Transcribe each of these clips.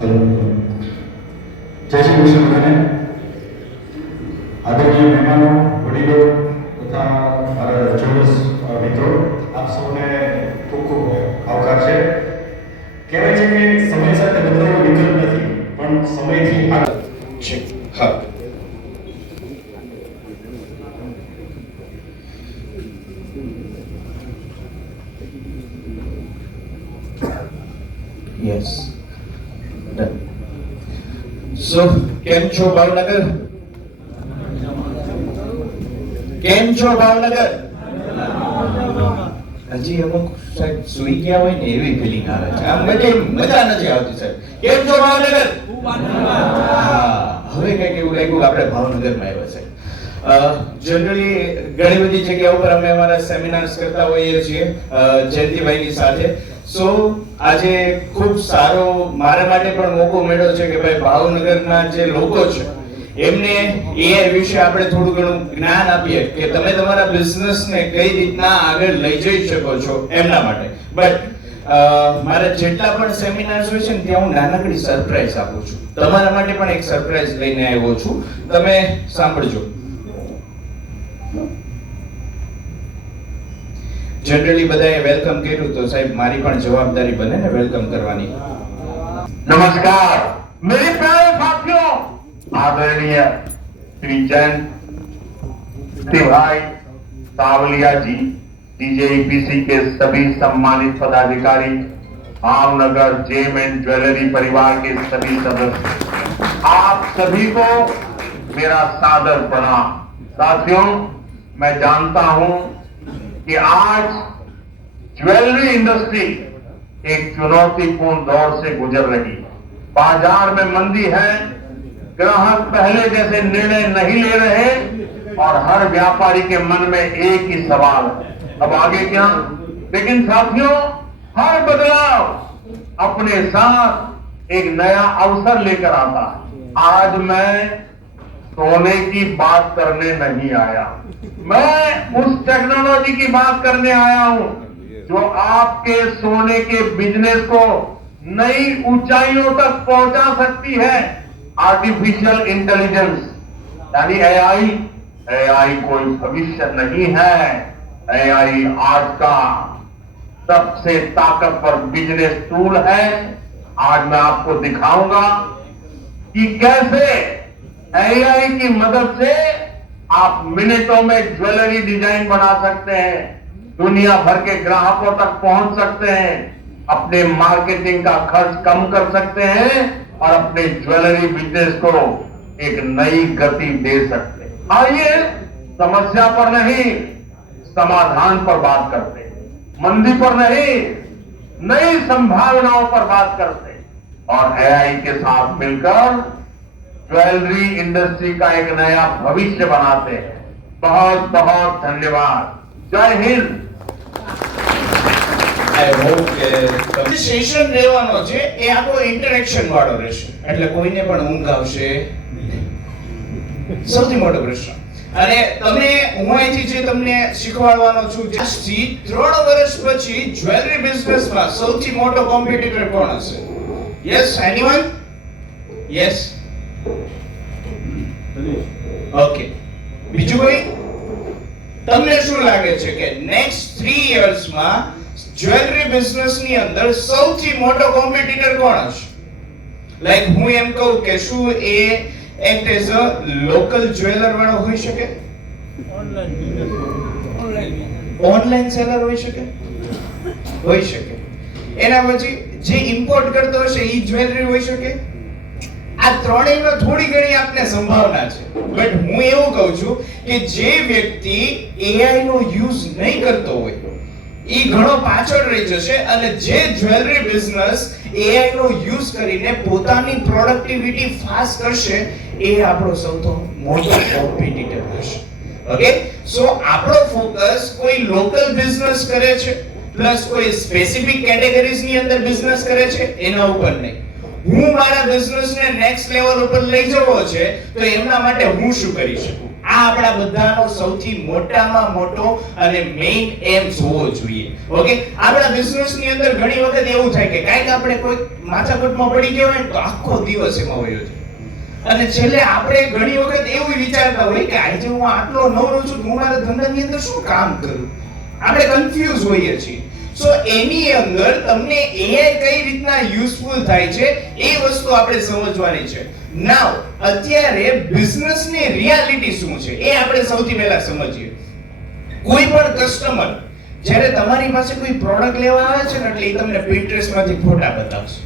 જય શ્રી કૃષ્ણ બધાને. આદરણીય મહેમાનો, વડીલો તથા મારા ચોરસ મિત્રો, આપ સૌને ખૂબ ખૂબ આવકાર છે. કહેવાય છે કે સમય સાથે બદલાવનો વિકલ્પ નથી, પણ સમયથી આગળ છે. હા, Yes. Done. So, કેમ છો ભાવનગર? કેમ છો ભાવનગર? હજી અમુક સાહેબ સુઈ ગયા હોય ને એવી ફિલિંગ આવે છે. આમ મજા નથી આવતી સાહેબ. કેમ છો ભાવનગર? હા, હવે કઈક એવું લાગ્યું આપણે ભાવનગરમાં આવ્યા છે. જનરલી ઘણી બધી જગ્યા ઉપર અમે અમારા સેમિનાર્સ કરતા હોઈએ છીએ જયંતિભાઈની સાથે. સો આજે ખૂબ સારો મારા માટે પણ મોકો મળ્યો છે કે ભાઈ ભાવનગરના જે લોકો છે એમને એઆઈ વિશે આપણે થોડું ઘણું જ્ઞાન આપીએ કે તમે તમારા બિઝનેસને કઈ રીતના આગળ લઈ જઈ શકો છો એમના માટે. બટ મારા જેટલા પણ સેમિનાર્સ હોય છે ને ત્યાં હું નાનકડી સરપ્રાઈઝ આપું છું. તમારા માટે પણ એક સરપ્રાઈઝ લઈને આવ્યો છું, તમે સાંભળજો. जनरली बधाए वेलकम કર્યું तो साहब મારી પણ જવાબદારી બને ને વેલકમ કરવાની. नमस्कार मेरे प्यारे साथियों, आदरणीय श्री जयंत भाई सावलिया जी, डीजेईपीसी के सभी सम्मानित पदाधिकारी, भावनगर जेम एंड ज्वेलरी परिवार के सभी सदस्य, आप सभी को मेरा सादर प्रणाम. साथियों, मैं जानता हूं कि आज ज्वेलरी इंडस्ट्री एक चुनौतीपूर्ण दौर से गुजर रही है. बाजार में मंदी है, ग्राहक पहले जैसे निर्णय नहीं ले रहे और हर व्यापारी के मन में एक ही सवाल है, अब आगे क्या. लेकिन साथियों, हर बदलाव अपने साथ एक नया अवसर लेकर आता है. आज मैं सोने की बात करने नहीं आया, मैं उस टेक्नोलॉजी की बात करने आया हूं जो आपके सोने के बिजनेस को नई ऊंचाइयों तक पहुंचा सकती है. आर्टिफिशियल इंटेलिजेंस यानी एआई. एआई कोई भविष्य नहीं है, एआई आज का सबसे ताकतवर बिजनेस टूल है. आज मैं आपको दिखाऊंगा कि कैसे एआई की मदद से आप मिनटों में ज्वेलरी डिजाइन बना सकते हैं, दुनिया भर के ग्राहकों तक पहुंच सकते हैं, अपने मार्केटिंग का खर्च कम कर सकते हैं और अपने ज्वेलरी बिजनेस को एक नई गति दे सकते हैं. आइए समस्या पर नहीं, समाधान पर बात करते हैं. मंदी पर नहीं, नई संभावनाओं पर बात करते हैं और एआई के साथ मिलकर ज्वेलरी इंडस्ट्री का एक नया भविष्य बनाते हैं. बहुत बहुत धन्यवाद. जय हिंद. આઈ હોપ કે સેશન રહેવાનો છે એ આપણો ઇન્ટરેક્શન વાળો રહેશે, એટલે કોઈને પણ ઊંઘ આવશે સૌથી મોટો પ્રશ્ન. અને તમે હું અહીંથી જે તમને શીખવાડવાનો છું, આજથી 3 વર્ષ પછી જ્વેલરી બિઝનેસમાં સૌથી મોટો કોમ્પિટિટર કોણ હશે? Yes, anyone? Yes, okay. બીજું કોઈ? તમને શું લાગે છે કે નેક્સ્ટ 3 યર્સમાં જ્વેલરી બિઝનેસની અંદર સૌથી મોટો કોમ્પિટિટર કોણ હશે? લાઈક હું એમ કહું કે શું એ act as a local jeweller વાળો હોઈ શકે, ઓનલાઈન સેલર હોઈ શકે, એના પછી જે ઇમ્પોર્ટ કરતો હશે એ જ્વેલરી હોઈ શકે. આ ત્રણેયમાં થોડી ઘણી આપને સંભાવના છે, બટ હું એવું કહું છું કે જે વ્યક્તિ એઆઈ નો યુઝ નહીં કરતો હોય એ ઘણો પાછળ રહી જશે, અને જે જ્વેલરી બિઝનેસ એઆઈ નો યુઝ કરીને પોતાની પ્રોડક્ટિવિટી ફાસ્ટ કરશે એ આપણો સૌથી મોટો કોમ્પિટિટર હશે. ઓકે, સો આપણો ફોકસ કોઈ લોકલ બિઝનેસ કરે છે પ્લસ કોઈ સ્પેસિફિક કેટેગરીઝ ની અંદર બિઝનેસ કરે છે એના ઉપર નહીં. હું મારા બિઝનેસને નેક્સ્ટ લેવલ ઉપર લઈ જવો છે તો એમના માટે હું શું કરી શકું, આ આપણા બધાનો સૌથી મોટામાં મોટો અને મેઇન એમ હોવો જોઈએ. ઓકે, આપણા બિઝનેસની અંદર ઘણી વખત એવું થાય કે કાંઈક આપણે કોઈ માથાકૂટમાં પડી ગયો હોય ને તો આખો દિવસ એમાં વયો જાય અને છેલ્લે આપણે ઘણી વખત એવું વિચારતા હોય કે આજે હું આટલો નવરો છું, હું મારા ધંધાની અંદર શું કામ કરું. આપણે કન્ફ્યુઝ હોઈએ છીએ. સો એની અંદર તમને AI કઈ રીતના યુઝફુલ થાય છે એ વસ્તુ આપણે સમજવાની છે. નાઉ અત્યારે બિઝનેસની રિયાલિટી શું છે એ આપણે સૌથી પહેલા સમજીએ. કોઈ પણ કસ્ટમર જ્યારે તમારી પાસે કોઈ પ્રોડક્ટ લેવા આવે છે ને એટલે એ તમને Pinterest માંથી ફોટા બતાવશે.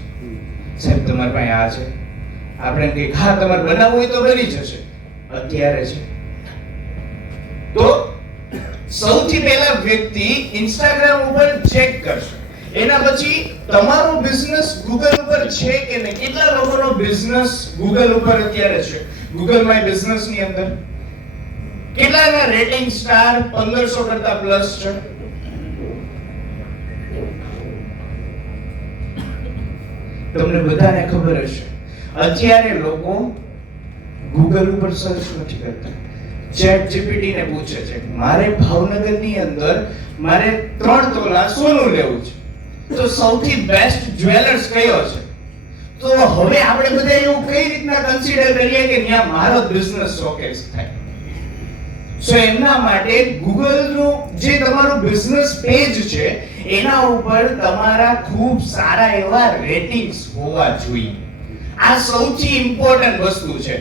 સાહેબ તમારી પાસે આ છે, આપણે કહીએ હા તમારે બનાવવું હોય તો બની જશે, અત્યારે છે. તો સૌથી પહેલા વ્યક્તિ Instagram ઉપર ચેક કરશે, એના પછી તમારો બિઝનેસ Google ઉપર છે કે નહીં. કેટલા લોકોનો બિઝનેસ Google ઉપર અત્યારે છે? Google માય બિઝનેસ ની અંદર કેટલાના રેટિંગ સ્ટાર 1500 કરતા પ્લસ છે? તમને બધાને ખબર હશે અત્યારે લોકો Google ઉપર સર્ચ નથી કરતા, ChatGPT ને પૂછે છે મારે ભાવનગરની અંદર મારે 3 તોલા સોનું લેવું છે, તો સૌથી બેસ્ટ જ્વેલર્સ કયો છે? તો હવે આપણે બધા એવું કઈ રીતના કન્સિડર કરીએ કે ત્યાં મારો બિઝનેસ શોકેસ થાય. સો એમના માટે Google નું જે તમારું બિઝનેસ પેજ છે એના ઉપર તમારા ખૂબ સારા એવા રેટિંગ્સ હોવા જોઈએ. આ સૌથી ઇમ્પોર્ટન્ટ વસ્તુ છે.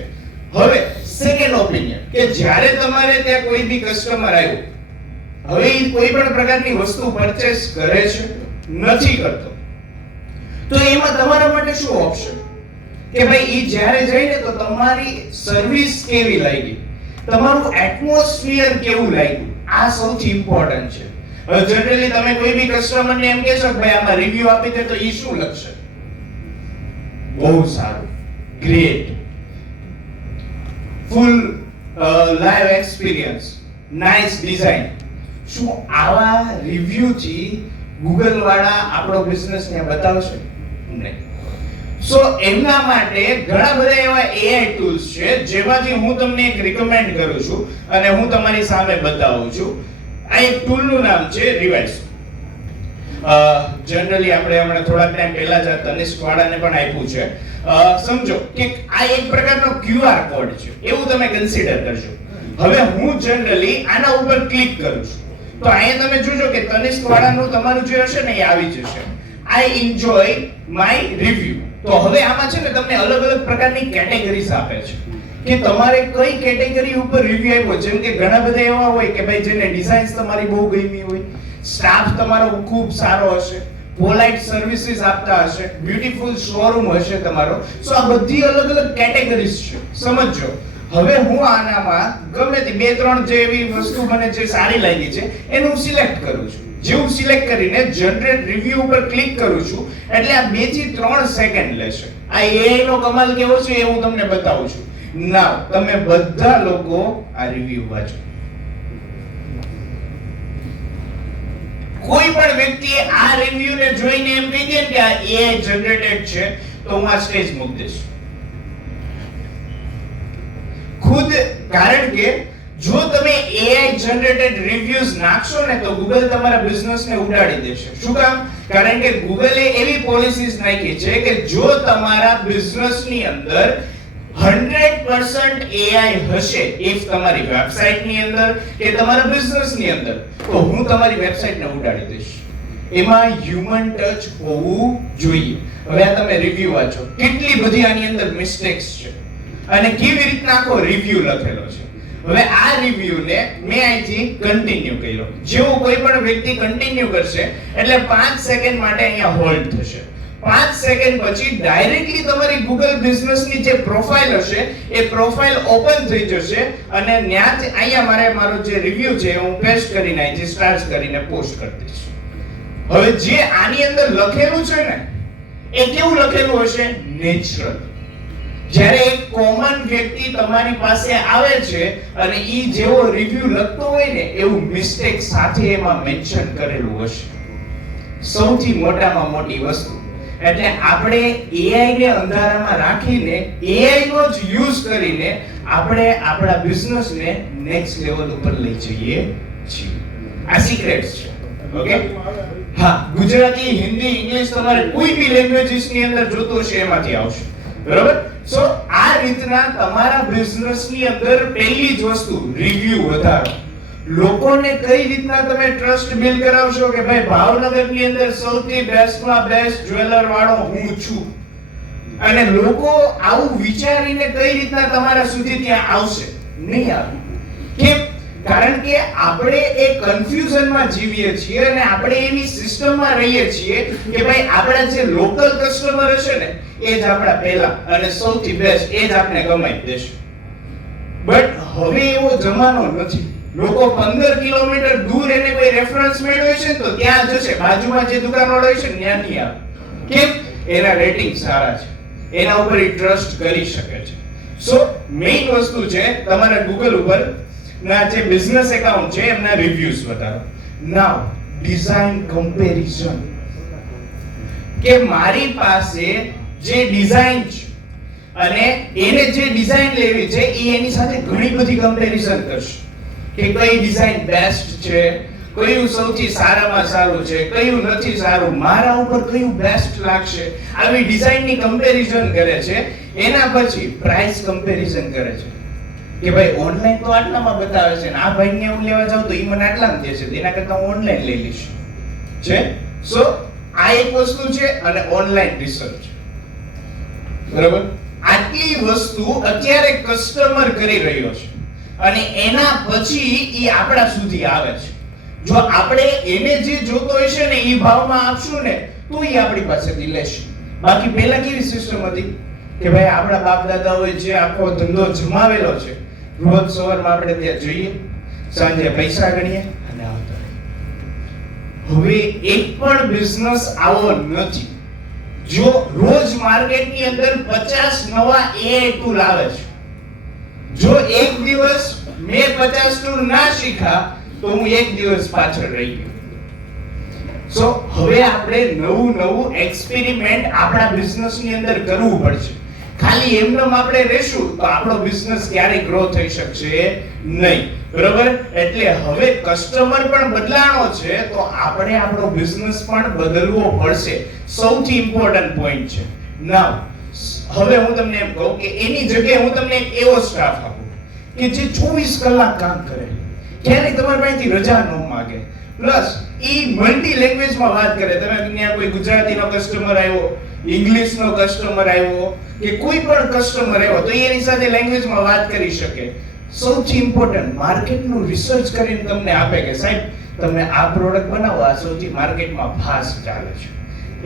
હવે સેકન્ડ ઓપિનિયન, કે જ્યારે તમારે ત્યાં કોઈ બી કસ્ટમર આવ્યો, હવે એ કોઈ પણ પ્રકારની વસ્તુ પરચેસ કરે છે, નથી કરતો, તો એમાં તમારા માટે શું ઓપ્શન? કે ભાઈ ઈ જ્યારે જઈને તો તમારી સર્વિસ કેવી લાગી, તમારું એટમોસ્ફિયર કેવું લાગ્યું, આ સૌથી ઇમ્પોર્ટન્ટ છે. હવે જનરલી તમે કોઈ બી કસ્ટમરને એમ કહેશો કે ભાઈ આમાં રિવ્યુ આપી દે, તો ઈ શું લખશે? બહુ સારું, ગ્રેટ, ફૂલ લાઈવ એક્સપિરિયન્સ, નાઇસ ડિઝાઇન. શું આવા રિવ્યુ થી Google વાળા આપણો બિઝનેસ ને બતાવશે? નહીં. સો એમના માટે ઘણા બધા એવા AI ટૂલ્સ છે જેમાંથી હું તમને એક રિકમેન્ડ કરું છું અને હું તમારી સામે બતાવું છું. આ એક ટૂલ નું નામ છે રિવાઇઝ. જનરલી આપણે હમણાં થોડા ટાઈમ પહેલા જ તનિષ્ક વાળાને પણ આપ્યું છે. સમજો કે આ એક પ્રકારનો QR કોડ છે એવું તમે કન્સિડર કરજો. હવે હું જનરલી આના ઉપર ક્લિક કરું છું તો અહીંયા તમે જોજો કે તનિષ્ક વાળાનું તમારું જે હશે ને એ આવી જશે, આઈ એન્જોય માય રિવ્યુ. તો હવે આમાં છે ને તમને અલગ અલગ પ્રકારની કેટેગરીઝ આપે છે કે તમારે કઈ કેટેગરી ઉપર રિવ્યુ આપ્યો. જેમ કે ઘણા બધા એવા હોય કે ભાઈ જેને ડિઝાઇન્સ તમારી બહુ ગમી હોય, સ્ટાફ તમારો ખૂબ સારો હશે, પોલાઇટ સર્વિસીસ આપતા હશે, બ્યુટીફુલ શોરૂમ હશે તમારો. સો આ બધી અલગ અલગ કેટેગરીઝ છે, સમજો. હવે હું આનામાં ગમે તે 2-3 જે એવી વસ્તુ મને જે સારી લાગી છે એનું હું સિલેક્ટ કરું છું. જેવું સિલેક્ટ કરીને જનરેટ રિવ્યુ ઉપર ક્લિક કરું છું એટલે આ 2 થી 3 સેકન્ડ લેશે. આ AI નો કમાલ કેવો છે એ હું તમને બતાવું છું. નાઉ તમે બધા લોકો આ રિવ્યુ વાંચો. કોઈ પણ વ્યક્તિ આ રિવ્યુ ને જોઈને એમ કહી દે કે આ AI જનરેટેડ છે તો હું આ સ્ટેજ મૂકી દઈશ ખુદ. કારણ કે જો તમે AI જનરેટેડ રિવ્યુઝ નાખશો ને તો Google તમારા બિઝનેસને ઉડાડી દેશે. શું કામ? કારણ કે Google એ એવી પોલિસીઝ નાખી છે કે જો તમારા બિઝનેસની અંદર 100% AI હશે, ઇફ તમારી વેબસાઇટની અંદર કે તમારા બિઝનેસની અંદર, તો હું તમારી વેબસાઇટને ઉડાડી દઈશ. એમાં હ્યુમન ટચ હોવું જોઈએ. હવે આ તમે રિવ્યુ વાંચો, કેટલી બધી આની અંદર મિસ્ટેક્સ છે અને કેવી રીતના આખો રિવ્યુ લખેલો છે. હવે આ રિવ્યુને મેં અહીંથી કન્ટિન્યુ કર્યો. જેવો કોઈ પણ વ્યક્તિ કન્ટિન્યુ કરશે એટલે 5 સેકન્ડ માટે અહીંયા હોલ્ડ થશે. 5 સેકન્ડ પછી ડાયરેક્ટલી તમારી Google બિઝનેસની જે પ્રોફાઇલ હશે એ પ્રોફાઇલ ઓપન થઈ જશે અને ત્યાંથી અહીંયા મારો જે રિવ્યુ છે હું પેસ્ટ કરીને અહીંથી સ્ટાર્ટ કરીને પોસ્ટ કરી દઈશ. હવે જે આની અંદર લખેલું છે ને એ કેવું લખેલું હશે? નેચરલ. જ્યારે એક કોમન વ્યક્તિ તમારી પાસે આવે છે અને ઈ જેવો રિવ્યુ લખતો હોય ને એવું મિસ્ટેક સાથે એમાં મેન્શન કરેલું હશે. સૌથી મોટામાં મોટી વસ્તુ એટલે આપણે AI ને અંધારામાં રાખીને AI નો જ યુઝ કરીને આપણે આપણા બિઝનેસને નેક્સ્ટ લેવલ ઉપર લઈ જઈએ છીએ. આ સિક્રેટ્સ છે. ઓકે, હા, ગુજરાતી, હિન્દી, ઇંગ્લિશ તમારે કોઈ બી લેંગ્વેજીસ ની અંદર જોતો હશે એમાંથી આવશે. બરાબર? સો આ રીતના તમારા બિઝનેસ ની અંદર પહેલી જ વસ્તુ રિવ્યુ વધારો. લોકોને કઈ રીતના તમે ટ્રસ્ટ બિલ્ડ કરાવશો કે ભાઈ ભાવનગર ની અંદર સૌથી બેસ્ટમાં બેસ્ટ જ્વેલર વાળો હું છું, અને લોકો આવું વિચારીને કઈ રીતના તમારા સુધી ત્યાં આવશે? નહીં આવે. કેમ? કારણ કે આપણે એ કન્ફ્યુઝનમાં જીવીએ છીએ અને આપણે એવી સિસ્ટમમાં રહીએ છીએ કે ભાઈ આપણા જે લોકલ કસ્ટમર હશે ને એ જ આપણા પહેલા અને સૌથી બેસ્ટ, એ જ આપણે કમાઈ દેશે. બટ હવે એવો જમાનો નથી. લોકો 15 કિલોમીટર દૂર એને કોઈ રેફરન્સ મેળવે છે તો ત્યાં જશે, બાજુમાં જે દુકાનવાળો છે ને ત્યાં નહીં આવે. કેમ? એના રેટિંગ સારા છે, એના ઉપર ટ્રસ્ટ કરી શકે છે. સો મેઇન વસ્તુ છે તમારા ગૂગલ ઉપર ના જે બિઝનેસ એકાઉન્ટ છે એમના રિવ્યુઝ વધારો. નાઉ ડિઝાઇન કમ્પેરિઝન, કે મારી પાસે જે ડિઝાઇન છે અને એને જે ડિઝાઇન લેવી છે એ એની સાથે ઘણી બધી કમ્પેરિઝન કરશે કે કઈ ડિઝાઇન બેસ્ટ છે, કયું સૌથી સારામાં સારું છે, કયું નથી સારું, મારા ઉપર કયું બેસ્ટ લાગશે. આવી ડિઝાઇનની કમ્પેરિઝન કરે છે. એના પછી પ્રાઇસ કમ્પેરિઝન કરે છે કે ભાઈ ઓનલાઈન તો આટલામાં બતાવે છે ને આ ભાઈને હું લેવા જાઉં તો એ મને આટલામાં દે છે, એના કરતા હું ઓનલાઈન લઈ લઈશ. છે સો આ એક વસ્તુ છે. અને ઓનલાઈન રિસર્ચ, બરાબર, આટલી વસ્તુ અત્યારે કસ્ટમર કરી રહ્યો છે અને એના પછી એ આપણા સુધી આવે છે. જો આપણે એને જે જોતો હશે ને એ ભાવમાં આપશું ને તો એ આપણી પાસેથી લેશે. બાકી પહેલા કેવી સિસ્ટમ હતી કે ભાઈ આપણા બાપ દાદાઓએ જે આખો ધંધો જમાવેલો છે, રોજ સવારમાં આપણે ત્યાં જઈએ, સાંજે પૈસા ગણીએ અને આવતા રહીએ. હવે એક પણ બિઝનેસ આવો નથી. જો રોજ માર્કેટની અંદર 50 નવા AI ટૂલ આવે છે, જો એક દિવસ મેં 50 ટૂલ ના શીખ્યા તો હું એક દિવસ પાછળ રહી ગયો. સો હવે આપણે નવું એક્સપેરિમેન્ટ આપણા બિઝનેસની અંદર કરવું પડશે. ખાલી એમનેમ આપણે રહેશું તો આપણો બિઝનેસ ક્યારેય ગ્રો થઈ શકશે નહીં. બરાબર? એટલે હવે કસ્ટમર પણ બદલાણો છે તો આપણે આપણો બિઝનેસ પણ બદલવો પડશે. સૌથી ઇમ્પોર્ટન્ટ પોઈન્ટ છે. નાઉ હવે હું તમને એમ કહું કે એની જગ્યાએ હું તમને એક એવો સ્ટાફ આપું કે જે 24 કલાક કામ કરે, ક્યારેય તમારી પાસેથી રજા ન માંગે, પ્લસ ઈ મલ્ટી લેંગ્વેજમાં વાત કરે. તમે ત્યાં કોઈ ગુજરાતીનો કસ્ટમર આવ્યો, ઇંગ્લિશનો કસ્ટમર આવ્યો કે કોઈ પણ કસ્ટમર આવ્યો તો એની સાથે લેંગ્વેજમાં વાત કરી શકે. સૌથી ઇમ્પોર્ટન્ટ માર્કેટનું રિસર્ચ કરીને તમને આપે કે સાહેબ તમે આ પ્રોડક્ટ બનાવો, આ સૌથી માર્કેટમાં ફાસ્ટ ચાલે છે.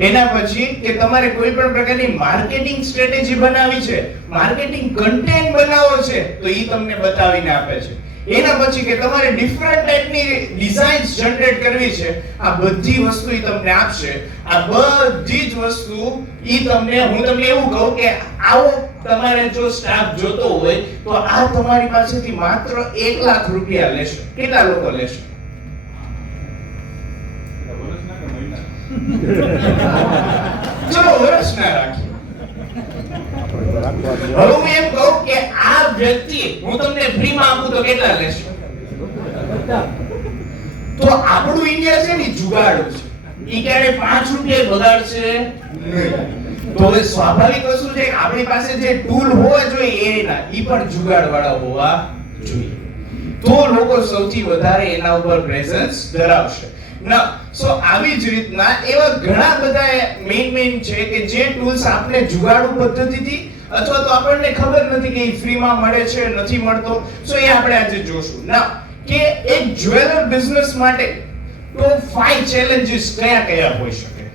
એના પછી કે તમારે કોઈ પણ પ્રકારની માર્કેટિંગ સ્ટ્રેટેજી બનાવી છે, માર્કેટિંગ કન્ટેન્ટ બનાવવો છે તો ઈ તમને બતાવીને આપે છે. એના પછી કે તમારે ડિફરન્ટ ટાઈપની ડિઝાઇન્સ જનરેટ કરવી છે, આ બધી વસ્તુ ઈ તમને આપશે. આ બધી જ વસ્તુ ઈ તમને, હું તમને એવું કહું કે આવો તમારે જો સ્ટાફ જોતો હોય તો આ તમારી પાસેથી માત્ર 1 લાખ રૂપિયા લેશે. કેટલા લોકો લેશે? ચલો વર્ષ ના રાખીએ. હવે હું એમ કહું કે આ વ્યક્તિ હું તમને ફ્રીમાં આપું તો કેટલા લેશે? તો આપણું ઇન્ડિયા છે ને જુગાડું છે. ઈ ક્યારે 5 રૂપિયા બગાડશે નહીં. તો હવે સ્વાભાવિક વસ્તુ છે કે આપણી પાસે જે ટૂલ હોવા જોઈએ એના ઈ પણ જુગાડવાળા હોવા જોઈએ. તો લોકો સૌથી વધારે એના ઉપર પ્રેઝન્સ ધરાવશે. ના સો આવી જ રીતના એવા ઘણા બધા મેઇન છે કે જે ટૂલ્સ આપણે જુગાડુ પદ્ધતિથી અથવા તો આપણને ખબર નથી કે એ ફ્રીમાં મળે છે નથી મળતો. સો એ આપણે આજે જોશું. ના કે એક જ્વેલર બિઝનેસ માટે ટોપ 5 ચેલેન્જીસ કયા હોઈ શકે.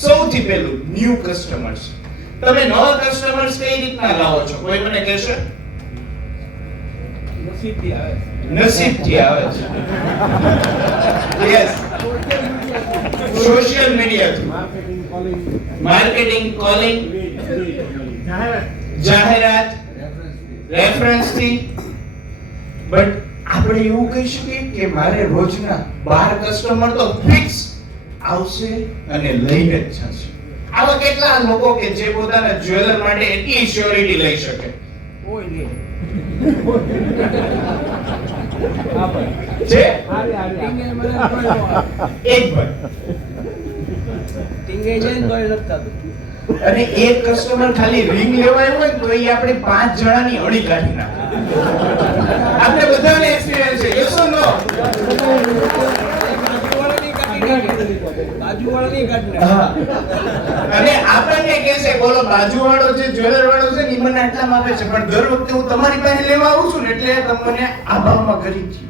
સૌથી પહેલું ન્યુ કસ્ટમર્સ. તમે નવા કસ્ટમર્સ કઈ રીતના લાવો છો? કોઈ મને કહેશે? નસીબથી આવે છે. Yes, social media, marketing, calling, જાહેરાત, રેફરન્સ થી. બટ આપણે એવું કહી શકીએ કે મારે રોજના 12 કસ્ટમર તો ફિક્સ આવશે અને લઈને જ જશે. આવા કેટલા લોકો કે જે પોતાના જ્વેલર માટે એટલી શ્યોરિટી લઈ શકે છે? એક ભાઈ અને એક કસ્ટમર ખાલી રિંગ લેવા આવ્યો હોય તો એ આપણે 5 જણાની અડી કાઢી નાખે. આપણે બધાને એક્સપીરિયન્સ છે, યસ ઓર નો? હા. અને આપણને કહે છે બોલો બાજુવાળો જે જ્વેલર વાળો છે ને ઈ મને આટલામાં આપે છે, પણ દર વખતે હું તમારી પાસે લેવા આવું છું ને એટલે તમને આ ભાવમાં કરી છે.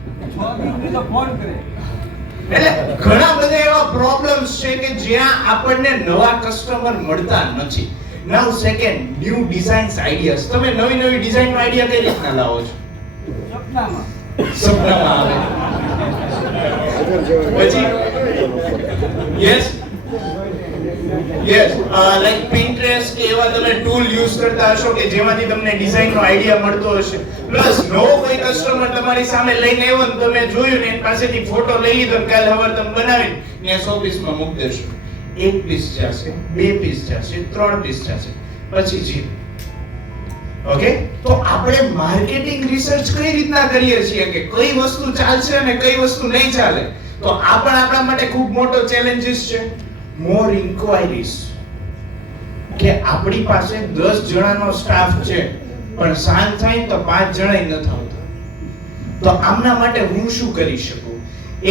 એટલે ઘણા બધા એવા પ્રોબ્લેમ્સ છે કે જ્યાં આપણને નવા કસ્ટમર મળતા નથી. નાઉ સેકન્ડ, ન્યુ ડિઝાઇન્સ આઈડિયાઝ. તમે નવી નવી ડિઝાઇન નો આઈડિયા કઈ રીતના લાવો છો? સપનામાં આવે. પછી યસ લાઈક Pinterest કે એવા તમે ટૂલ યુઝ કરતા હશો કે જેમાંથી તમને ડિઝાઇન નો આઈડિયા મળતો હશે. પ્લસ નવો કોઈ કસ્ટમર તમારી સામે લઈને આવ્યો ને તમે જોયું ને એની પાસેથી ફોટો લઈ લીધો ને કાલ સવારે તમે બનાવીને ત્યાં શોપીસમાં મૂકી દેશો. 1 પીસ જશે, 2 પીસ જશે, 3 પીસ જશે, પછી જીરો. ઓકે, તો આપણે માર્કેટિંગ રિસર્ચ કઈ રીતના કરીએ છીએ કે કઈ વસ્તુ ચાલશે અને કઈ વસ્તુ નહીં ચાલે? તો આ પણ આપણા માટે ખૂબ મોટો ચેલેન્જીસ છે. મોર ઇન્ક્વાયરીઝ કે આપણી પાસે 10 જણાનો સ્ટાફ છે પણ સાંજ થાય તો 5 જણાય નથી આવતા. તો આમના માટે હું શું કરી શકું?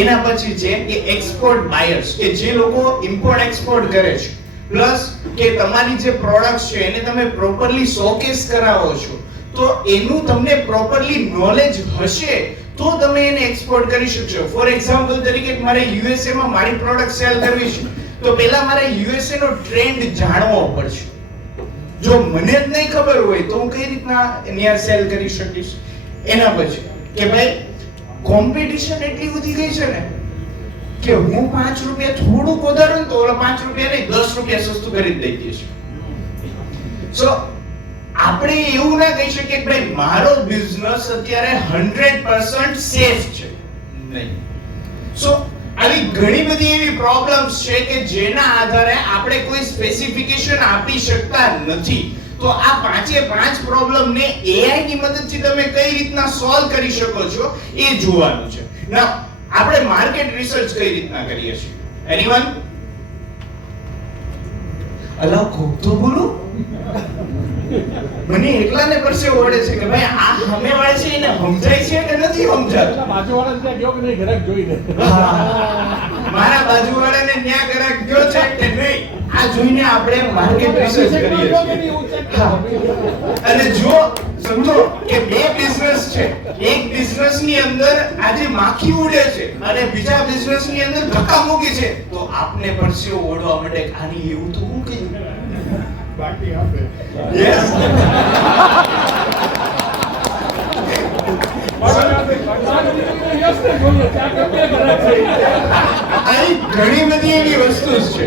એના પછી છે કે એક્સપોર્ટ બાયર્સ કે જે લોકો ઇમ્પોર્ટ એક્સપોર્ટ કરે છે, પ્લસ કે તમારી જે પ્રોડક્ટ્સ છે એને તમે પ્રોપરલી શોકેસ કરાવો છો, તો એનું તમને પ્રોપરલી નોલેજ હશે તો તમે એને એક્સપોર્ટ કરી શકશો. ફોર એક્ઝામ્પલ તરીકે મારે યુએસએ માં મારી પ્રોડક્ટ સેલ કરવી છે તો પહેલા મારે યુએસએ નો ટ્રેન્ડ જાણવો પડશે. જો મને જ નહીં ખબર હોય તો હું કઈ રીતના ત્યાં સેલ કરી શકીશ? એના પછી કે ભાઈ કોમ્પિટિશન એટલી વધી ગઈ છે ને કે હું 5 રૂપિયા થોડુંક વધારું તો ઓલા 5 રૂપિયા નહીં 10 રૂપિયા સસ્તું કરી દઈ દઈશ. સો આપણે એવું ના કહી શકીએ કે ભાઈ મારો બિઝનેસ અત્યારે 100% સેફ છે, નહીં. સો આવી ઘણી બધી એવી પ્રોબ્લેમ્સ છે કે જેના આધારે આપણે કોઈ સ્પેસિફિકેશન આપી શકતા નથી. તો આ 5 પ્રોબ્લેમ ને AI ની મદદથી તમે કઈ રીતના સોલ્વ કરી શકો છો એ જોવાનું છે. ના આપણે માર્કેટ રિસર્ચ કઈ રીતના કરીએ છીએ? એનીવન? અલા કોક તો બોલો. મને એકલાને પરસેવો વળે છે કે ભાઈ આ સામે વાળા છે એને સમજાય છે કે નથી સમજાતું? બાજુવાળા ત્યાં ગયો કે નહીં ઘરાક જોઈને મારા બાજુવાળાને ન્યા ગ્રાહક ગયો છે કે નહીં આ જોઈને આપણે માર્કેટ રિસર્ચ કરીએ છીએ. અને જો સમજો કે બે બિઝનેસ છે, એક બિઝનેસ ની અંદર આજે માખી ઉડે છે અને બીજા બિઝનેસ ની અંદર ધક્કા મૂકી છે, તો આપને પરસેવો ઓળવા માટે આની એવું તો હું કહ્યું બાકી આપે યસ. ઘણી બધી એવી વસ્તુ છે.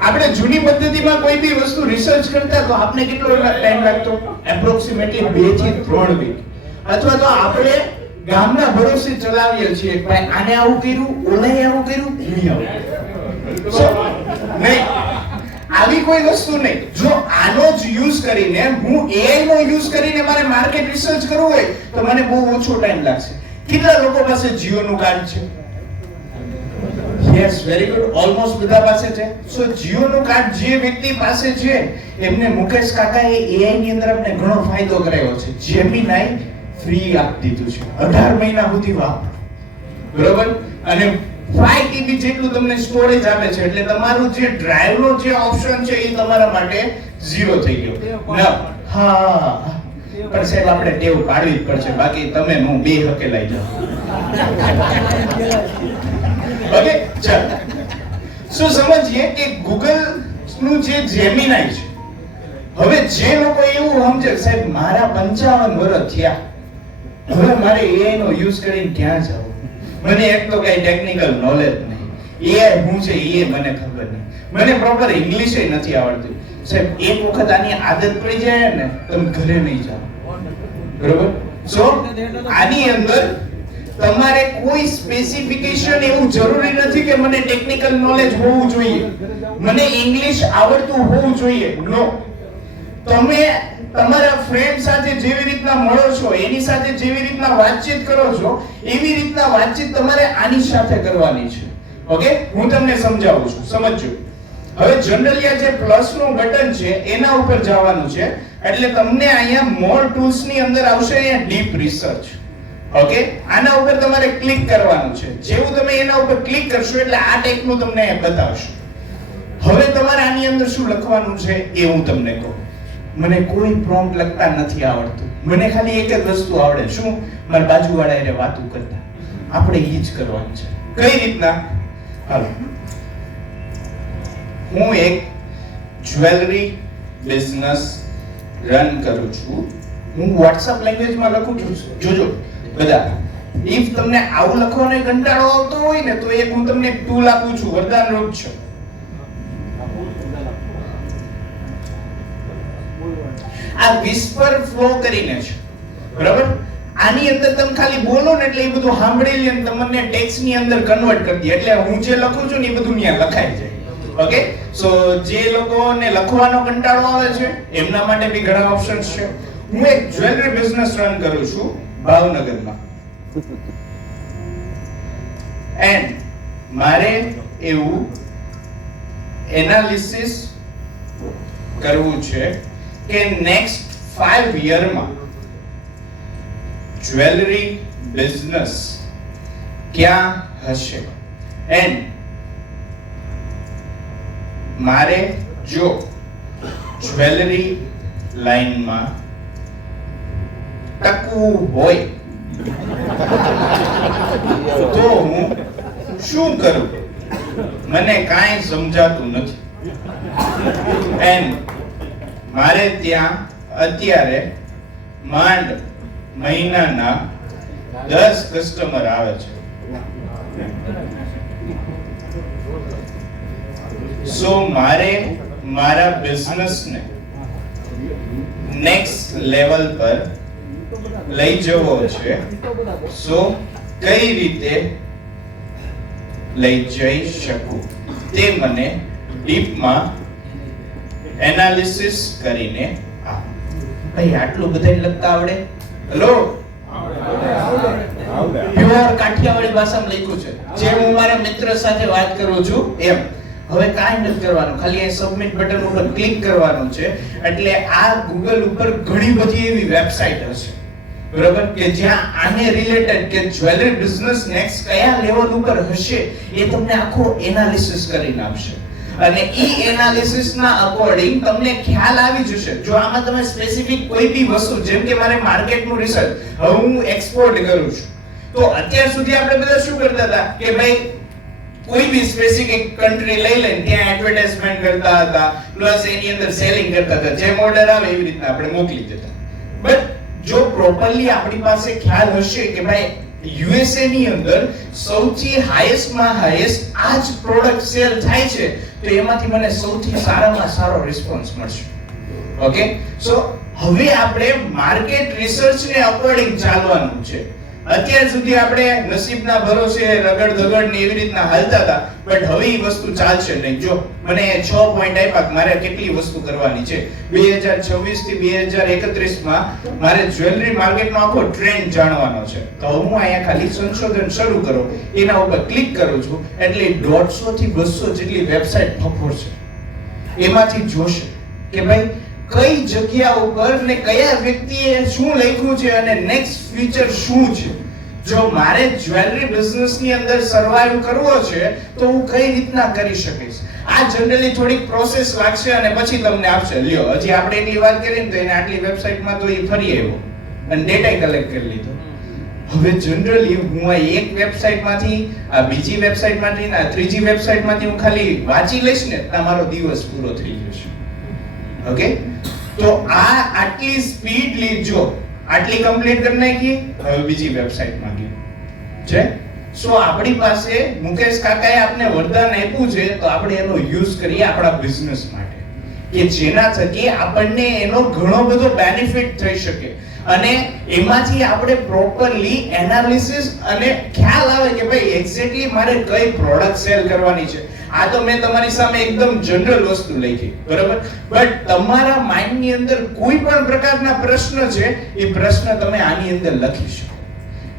આપણે જૂની પદ્ધતિમાં કોઈ બી વસ્તુ રિસર્ચ કરતા તો આપને કેટલો ટાઈમ લાગતો? એપ્રોક્સિમેટલી 2 થી 3 વીક. અથવા તો આપણે ગામના ભરોસે ચલાવીએ છીએ ભાઈ આને આવું કર્યું, ઓલાએ આવું કર્યું, નહીં આવું. નહીં આવી કોઈ વસ્તુ નહીં. જો આનો જ યુઝ કરીને હું AI નો યુઝ કરીને મારે માર્કેટ રિસર્ચ કરવું હોય તો મને બહુ ઓછો ટાઈમ લાગશે. કેટલા લોકો પાસે જીઓ નું કાર્ડ છે? Yes, very good. ઓલમોસ્ટ બધા પાસે છે. સો જીઓ નું કાર્ડ જે વ્યક્તિ પાસે છે એમને મુકેશ કાકાએ AI ની અંદર આપણે ઘણો ફાયદો કરાવ્યો છે. જેમિનાઈ ફ્રી આપી દીધું છે 18 મહિના સુધી વાપરો, બરોબર? અને 5 TB જેટલું તમને સ્ટોરેજ આપે છે, એટલે તમારું જે ડ્રાઈવ નો જે ઓપ્શન છે એ તમારા માટે ઝીરો થઈ ગયો. હા પણ સાહેબ આપણે ટેવ પાડવી જ પડશે, બાકી તમે હું બે હકેલાઈ જાવ. ઓકે, ચાલો. શું સમજીએ કે ગૂગલ નું જે જેમિનાઈ છે, હવે જે લોકો એવું સમજે સાહેબ મારા 55 વર્ષ થયા, હવે મારે AI નો યુઝ કરીને ક્યાં જવું? મને એક તો કઈ ટેકનિકલ નોલેજ નહીં, AI શું છે એ મને ખબર નહીં, મને પ્રોપર ઇંગ્લિશ નથી આવડતું. સાહેબ એક વખત આની આદત પડી જાય ને તમે ઘરે નહીં જાઓ, બરોબર? સો આની અંદર તમારે કોઈ સ્પેસિફિકેશન એવું જરૂરી નથી કે મને ટેકનિકલ નોલેજ હોવું જોઈએ, મને ઇંગ્લિશ આવડતું હોવું જોઈએ. નો, તમે તમારા ફ્રેન્ડ સાથે જેવી રીતના મળો છો, એની સાથે જેવી રીતના વાતચીત કરો છો, એવી રીતના વાતચીત તમારે આની સાથે કરવાની છે. ઓકે, હું તમને સમજાવું છું, સમજજો. હવે જનરલી આ જે પ્લસ નું બટન છે એના ઉપર જવાનું છે, એટલે તમને અહીંયા મોર ટૂલ્સ ની અંદર આવશે અહીંયા ડીપ રિસર્ચ. ઓકે, આના ઉપર તમારે ક્લિક કરવાનું છે. જેવું તમે એના ઉપર ક્લિક કરશો એટલે આ ટાઈપનું તમને બતાવશે. હવે તમારે આની અંદર શું લખવાનું છે એ હું તમને કહું. મને કોઈ પ્રોમ્પ્ટ લખતા નથી આવડતું, મને ખાલી એક જ વસ્તુ આવડે. શું? મારા બાજુવાળા એને વાતો કરતા. આપણે ઈ જ કરવાનું છે. કઈ રીતના? હાલો, હું એક જ્વેલરી બિઝનેસ રન કરું છું. હું WhatsApp લેંગ્વેજમાં લખું છું. જોજો બધા, ઇફ તમને આવું લખવાનો કંટાળો આવતો હોય ને તો એક હું તમને ટૂલ આપું છું, વરદાન રૂપ છે. આ વિસ્પર ફ્લો કરીને છે, બરાબર? આની અંદર તમે ખાલી બોલો ને એટલે એ બધું સાંભળી લે ને તમને ટેક્સ્ટ ની અંદર કન્વર્ટ કરી દે. એટલે હું જે લખું છું ને એ બધું ત્યાં લખાઈ જાય. ઓકે, સો જે લોકોને લખવાનો કંટાળો આવે છે એમના માટે બી ઘણા ઓપ્શન્સ છે. હું એક જ્વેલરી બિઝનેસ રન કરું છું ભાવનગરમાં, એન્ડ મારે એવું એનાલિસિસ કરવું છે કે નેક્સ્ટ 5 યરમાં જ્વેલરી બિઝનેસ ક્યાં હશે. એન્ડ મારે જો જ્વેલરી લાઈનમાં ટકવું હોય તો હું શું કરું? મને કાંઈ સમજાતું નથી. એન્ડ મારે ત્યાં અત્યારે માંડ મહિનાના 10 કસ્ટમર આવે છે. સો મારે મારા બિઝનેસને નેક્સ્ટ લેવલ પર લઈ જવો છે. સો કઈ રીતે લઈ જઈ શકું તે મને ડીપમાં એનાલિસિસ કરીને ભાઈ આટલું બધાય લખતા આવડે? હેલો, પ્યોર કાઠિયાવાડી ભાષામાં લખ્યું છે, જેમ હું મારા મિત્ર સાથે વાત કરું છું એમ. હવે કાંઈ નથી કરવાનું, ખાલી આ સબમિટ બટન ઉપર ક્લિક કરવાનું છે. એટલે આ ગૂગલ ઉપર ઘણી બધી એવી વેબસાઈટ હશે, બરાબર, કે જ્યાં આને રિલેટેડ કે જ્વેલરી બિઝનેસ નેક્સ્ટ કયા લેવલ ઉપર હશે એ તમને આખો એનાલિસિસ કરીને આપશે. અને ઈ એનાલિસિસ ના અકોર્ડિંગ તમને ખ્યાલ આવી જશે. જો આમાં તમે સ્પેસિફિક કોઈ બી વસ્તુ, જેમ કે મારે માર્કેટનું રિસર્ચ, હવે હું એક્સપોર્ટ કરું છું, તો અત્યાર સુધી આપણે બધા શું કરતા હતા કે ભાઈ કોઈ બી સ્પેસિફિક કન્ટ્રી લઈ લઈને ત્યાં એડવર્ટાઇઝમેન્ટ કરતા હતા, પ્લસ એની અંદર સેલિંગ કરતા હતા. જેમ ઓર્ડર આવે એવી રીતના આપણે મોકલી દેતા. બટ જો પ્રોપરલી આપણી પાસે ખ્યાલ હશે કે ભાઈ યુએસએ ની અંદર સૌથી હાઈએસ્ટ માં હાઈએસ્ટ આ જ પ્રોડક્ટ સેલ થાય છે, તો એમાંથી મને સૌથી સારામાં સારો રિસ્પોન્સ મળશે. ઓકે, સો હવે આપણે માર્કેટ રિસર્ચ ને અકોર્ડિંગ ચાલવાનું છે. અત્યાર સુધી આપણે નસીબના ભરોસે રગડ દગડ ને એવી રીતના હાલતા હતા, બટ હવે એ વસ્તુ ચાલશે નહીં. જો મને 6 પોઈન્ટ આપ્યા, મારે કેટલી વસ્તુ કરવાની છે. 2026 થી 2031 માં મારે જ્વેલરી માર્કેટનો આખો ટ્રેન્ડ જાણવાનો છે. તો હું અહીંયા ખાલી સંશોધન શરૂ કરો, એના ઉપર ક્લિક કરું છું એટલે 150 થી 200 જેટલી વેબસાઈટ ફફોડશે. એમાંથી જોશે કે ભાઈ કઈ જગ્યા ઉપર ને કયા વ્યક્તિએ શું લખ્યું છે અને નેક્સ્ટ ફ્યુચર શું છે. જો મારે જ્વેલરી બિઝનેસ ની અંદર સર્વાઈવ કરવો છે તો હું કઈ રીતના કરી શકીશ. આ જનરલી થોડીક પ્રોસેસ લાગશે અને પછી તમને આપશે. લ્યો, હજી આપણે એટલી વાત કરી ને તો એને આટલી વેબસાઈટમાં તો એ ફરી આવ્યો અને ડેટા કલેક્ટ કરી લીધો. હવે જનરલી હું આ એક વેબસાઈટમાંથી આ બીજી વેબસાઈટમાંથી આ ત્રીજી વેબસાઈટમાંથી હું ખાલી વાંચી લઈશ ને તો મારો દિવસ પૂરો થઈ જશે. ઓકે, તો આ આટલી સ્પીડલી જો આટલી કમ્પ્લીટ કરી નાખી, હવે બીજી વેબસાઈટમાં ગયો છે. સો આપણી પાસે મુકેશ કાકાએ આપને વરદાન આપ્યું છે, તો આપણે એનો યુઝ કરીએ આપણા બિઝનેસ માટે. કે જેના થકી આપણને એનો ઘણો બધો બેનિફિટ થઈ શકે અને એમાંથી આપણે પ્રોપરલી એનાલિસિસ અને ખ્યાલ આવે કે ભાઈ એક્ઝેક્ટલી મારે કઈ પ્રોડક્ટ સેલ કરવાની છે. આ તો મેં તમારી સામે એકદમ જનરલ વસ્તુ લખી, બરાબર, બટ તમારા માઇન્ડ ની અંદર કોઈ પણ પ્રકારના પ્રશ્ન છે એ પ્રશ્ન તમે આની અંદર લખી શકો